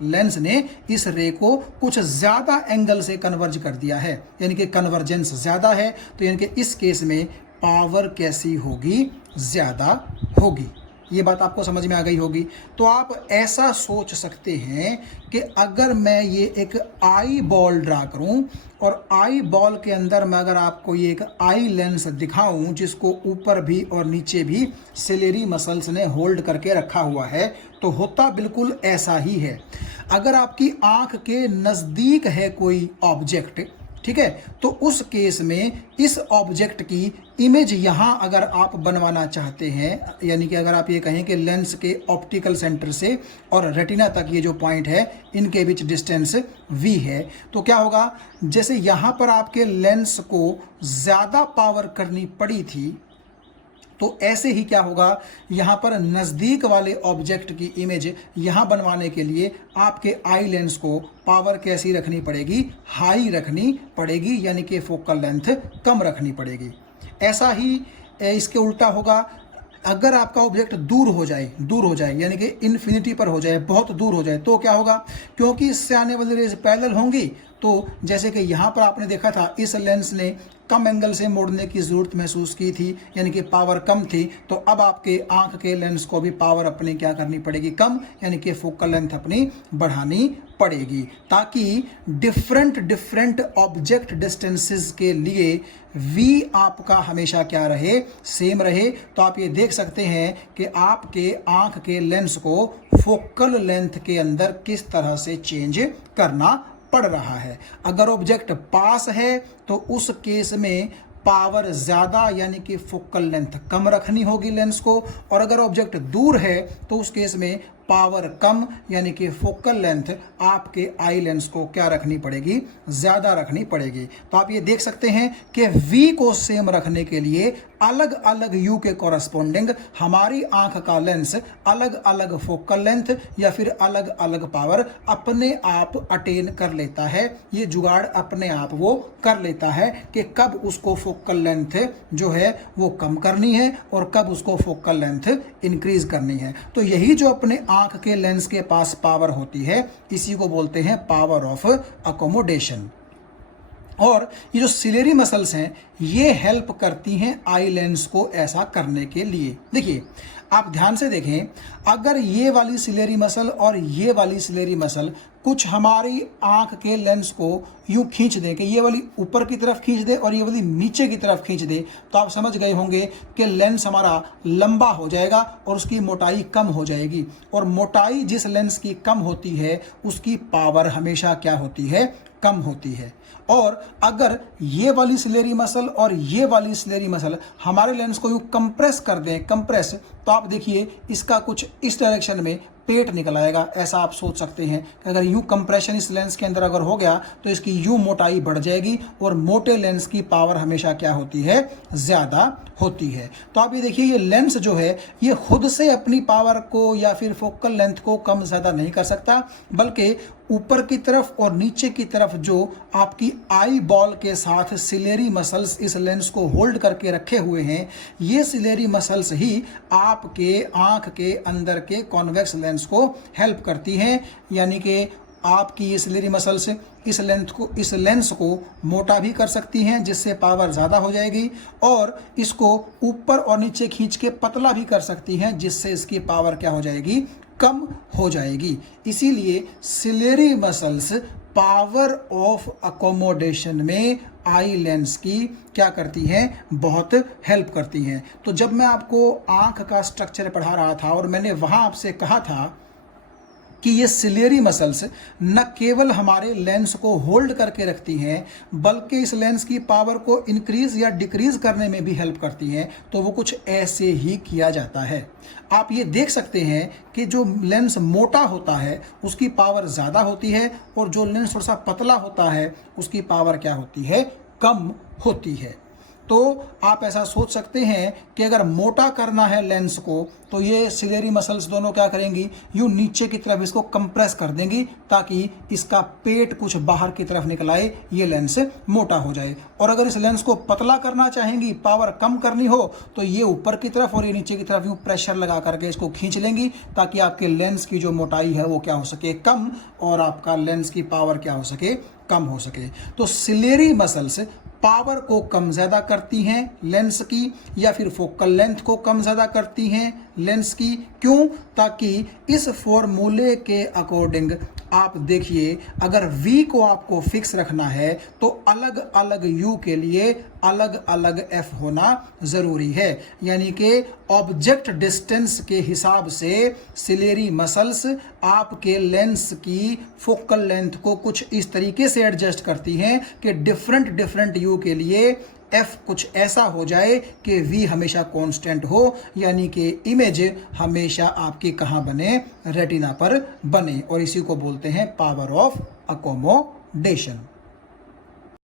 लेंस ने इस रे को कुछ ज़्यादा एंगल से कन्वर्ज कर दिया है, यानी कि कन्वर्जेंस ज़्यादा है। तो यानी कि इस केस में पावर कैसी होगी? ज़्यादा होगी। ये बात आपको समझ में आ गई होगी। तो आप ऐसा सोच सकते हैं कि अगर मैं ये एक आई बॉल ड्रा करूं और आई बॉल के अंदर मैं अगर आपको ये एक आई लेंस दिखाऊं जिसको ऊपर भी और नीचे भी सिलेरी मसल्स ने होल्ड करके रखा हुआ है, तो होता बिल्कुल ऐसा ही है। अगर आपकी आंख के नज़दीक है कोई ऑब्जेक्ट, ठीक है, तो उस केस में इस ऑब्जेक्ट की इमेज यहाँ अगर आप बनवाना चाहते हैं, यानी कि अगर आप ये कहें कि लेंस के ऑप्टिकल सेंटर से और रेटिना तक ये जो पॉइंट है इनके बीच डिस्टेंस v है, तो क्या होगा? जैसे यहाँ पर आपके लेंस को ज़्यादा पावर करनी पड़ी थी, तो ऐसे ही क्या होगा? यहाँ पर नज़दीक वाले ऑब्जेक्ट की इमेज यहाँ बनवाने के लिए आपके आई लेंस को पावर कैसी रखनी पड़ेगी? हाई रखनी पड़ेगी, यानी कि फोकल लेंथ कम रखनी पड़ेगी। ऐसा ही इसके उल्टा होगा, अगर आपका ऑब्जेक्ट दूर हो जाए यानी कि इन्फिनिटी पर हो जाए, बहुत दूर हो जाए, तो क्या होगा? क्योंकि इससे आने वाली रेज पैरेलल होंगी, तो जैसे कि यहाँ पर आपने देखा था इस लेंस ने कम एंगल से मोड़ने की ज़रूरत महसूस की थी, यानी कि पावर कम थी, तो अब आपके आंख के लेंस को भी पावर अपनी क्या करनी पड़ेगी? कम, यानी कि फोकल लेंथ अपनी बढ़ानी पड़ेगी, ताकि डिफरेंट ऑब्जेक्ट डिस्टेंसेस के लिए v आपका हमेशा क्या रहे? सेम रहे। तो आप ये देख सकते हैं कि आपके आंख के लेंस को फोकल लेंथ के अंदर किस तरह से चेंज करना पड़ रहा है। अगर ऑब्जेक्ट पास है तो उस केस में पावर ज़्यादा, यानी कि फोकल लेंथ कम रखनी होगी लेंस को, और अगर ऑब्जेक्ट दूर है तो उस केस में पावर कम, यानी कि फोकल लेंथ आपके आई लेंस को क्या रखनी पड़ेगी? ज़्यादा रखनी पड़ेगी। तो आप ये देख सकते हैं कि V को सेम रखने के लिए अलग अलग U के कॉरस्पॉन्डिंग हमारी आंख का लेंस अलग अलग फोकल लेंथ या फिर अलग अलग पावर अपने आप अटेन कर लेता है। ये जुगाड़ अपने आप वो कर लेता है कि कब उसको फोकल लेंथ जो है वो कम करनी है और कब उसको फोकल लेंथ इंक्रीज करनी है। तो यही जो अपने आंख के लेंस के पास पावर होती है, इसी को बोलते हैं पावर ऑफ अकोमोडेशन। और ये जो सिलेरी मसल्स हैं ये हेल्प करती हैं आई लेंस को ऐसा करने के लिए। देखिए आप ध्यान से देखें, अगर ये वाली सिलेरी मसल और ये वाली सिलेरी मसल कुछ हमारी आंख के लेंस को यूं खींच दें कि ये वाली ऊपर की तरफ खींच दे और ये वाली नीचे की तरफ खींच दे, तो आप समझ गए होंगे कि लेंस हमारा लंबा हो जाएगा और उसकी मोटाई कम हो जाएगी। और मोटाई जिस लेंस की कम होती है उसकी पावर हमेशा क्या होती है? कम होती है। और अगर ये वाली सिलेरी मसल और ये वाली सिलेरी मसल हमारे लेंस को यूँ कंप्रेस कर दें, तो आप देखिए इसका कुछ इस डायरेक्शन में पेट निकल आएगा। ऐसा आप सोच सकते हैं कि अगर यूँ कंप्रेशन इस लेंस के अंदर अगर हो गया तो इसकी यूँ मोटाई बढ़ जाएगी और मोटे लेंस की पावर हमेशा क्या होती है? ज़्यादा होती है। तो आप ये देखिए ये लेंस जो है ये खुद से अपनी पावर को या फिर फोकल लेंथ को कम ज़्यादा नहीं कर सकता, बल्कि ऊपर की तरफ और नीचे की तरफ जो आपकी आई बॉल के साथ सिलेरी मसल्स इस लेंस को होल्ड करके रखे हुए हैं, ये सिलेरी मसल्स ही आपके आंख के अंदर के कॉन्वेक्स लेंस को हेल्प करती हैं। यानी कि आपकी ये सिलेरी मसल्स इस लेंस को मोटा भी कर सकती हैं जिससे पावर ज़्यादा हो जाएगी, और इसको ऊपर और नीचे खींच के पतला भी कर सकती हैं जिससे इसकी पावर क्या हो जाएगी? कम हो जाएगी। इसीलिए ciliary muscles power of accommodation में आई लेंस की क्या करती हैं, बहुत हेल्प करती हैं। तो जब मैं आपको आंख का स्ट्रक्चर पढ़ा रहा था और मैंने वहाँ आपसे कहा था कि ये सिलियरी मसल्स न केवल हमारे लेंस को होल्ड करके रखती हैं बल्कि इस लेंस की पावर को इंक्रीज या डिक्रीज करने में भी हेल्प करती हैं, तो वो कुछ ऐसे ही किया जाता है। आप ये देख सकते हैं कि जो लेंस मोटा होता है उसकी पावर ज़्यादा होती है और जो लेंस थोड़ा सा पतला होता है उसकी पावर क्या होती है, कम होती है। तो आप ऐसा सोच सकते हैं कि अगर मोटा करना है लेंस को तो ये सिलेरी मसल्स दोनों क्या करेंगी, यूँ नीचे की तरफ इसको कंप्रेस कर देंगी ताकि इसका पेट कुछ बाहर की तरफ निकल आए, ये लेंस मोटा हो जाए। और अगर इस लेंस को पतला करना चाहेंगी, पावर कम करनी हो, तो ये ऊपर की तरफ और ये नीचे की तरफ यूँ प्रेशर लगा करके इसको खींच लेंगी ताकि आपके लेंस की जो मोटाई है वो क्या हो सके, कम, और आपका लेंस की पावर क्या हो सके, कम हो सके। तो सिलेरी मसल्स पावर को कम ज़्यादा करती हैं लेंस की, या फिर फोकल लेंथ को कम ज़्यादा करती हैं लेंस की। क्यों? ताकि इस फॉर्मूले के अकॉर्डिंग आप देखिए, अगर V को आपको फिक्स रखना है तो अलग अलग U के लिए अलग अलग F होना ज़रूरी है। यानी कि ऑब्जेक्ट डिस्टेंस के हिसाब से सिलेरी मसल्स आपके लेंस की फोकल लेंथ को कुछ इस तरीके से एडजस्ट करती हैं कि डिफरेंट U के लिए F कुछ ऐसा हो जाए कि V हमेशा कांस्टेंट हो, यानी कि इमेज हमेशा आपकी कहाँ बने, रेटिना पर बने। और इसी को बोलते हैं पावर ऑफ अकोमोडेशन।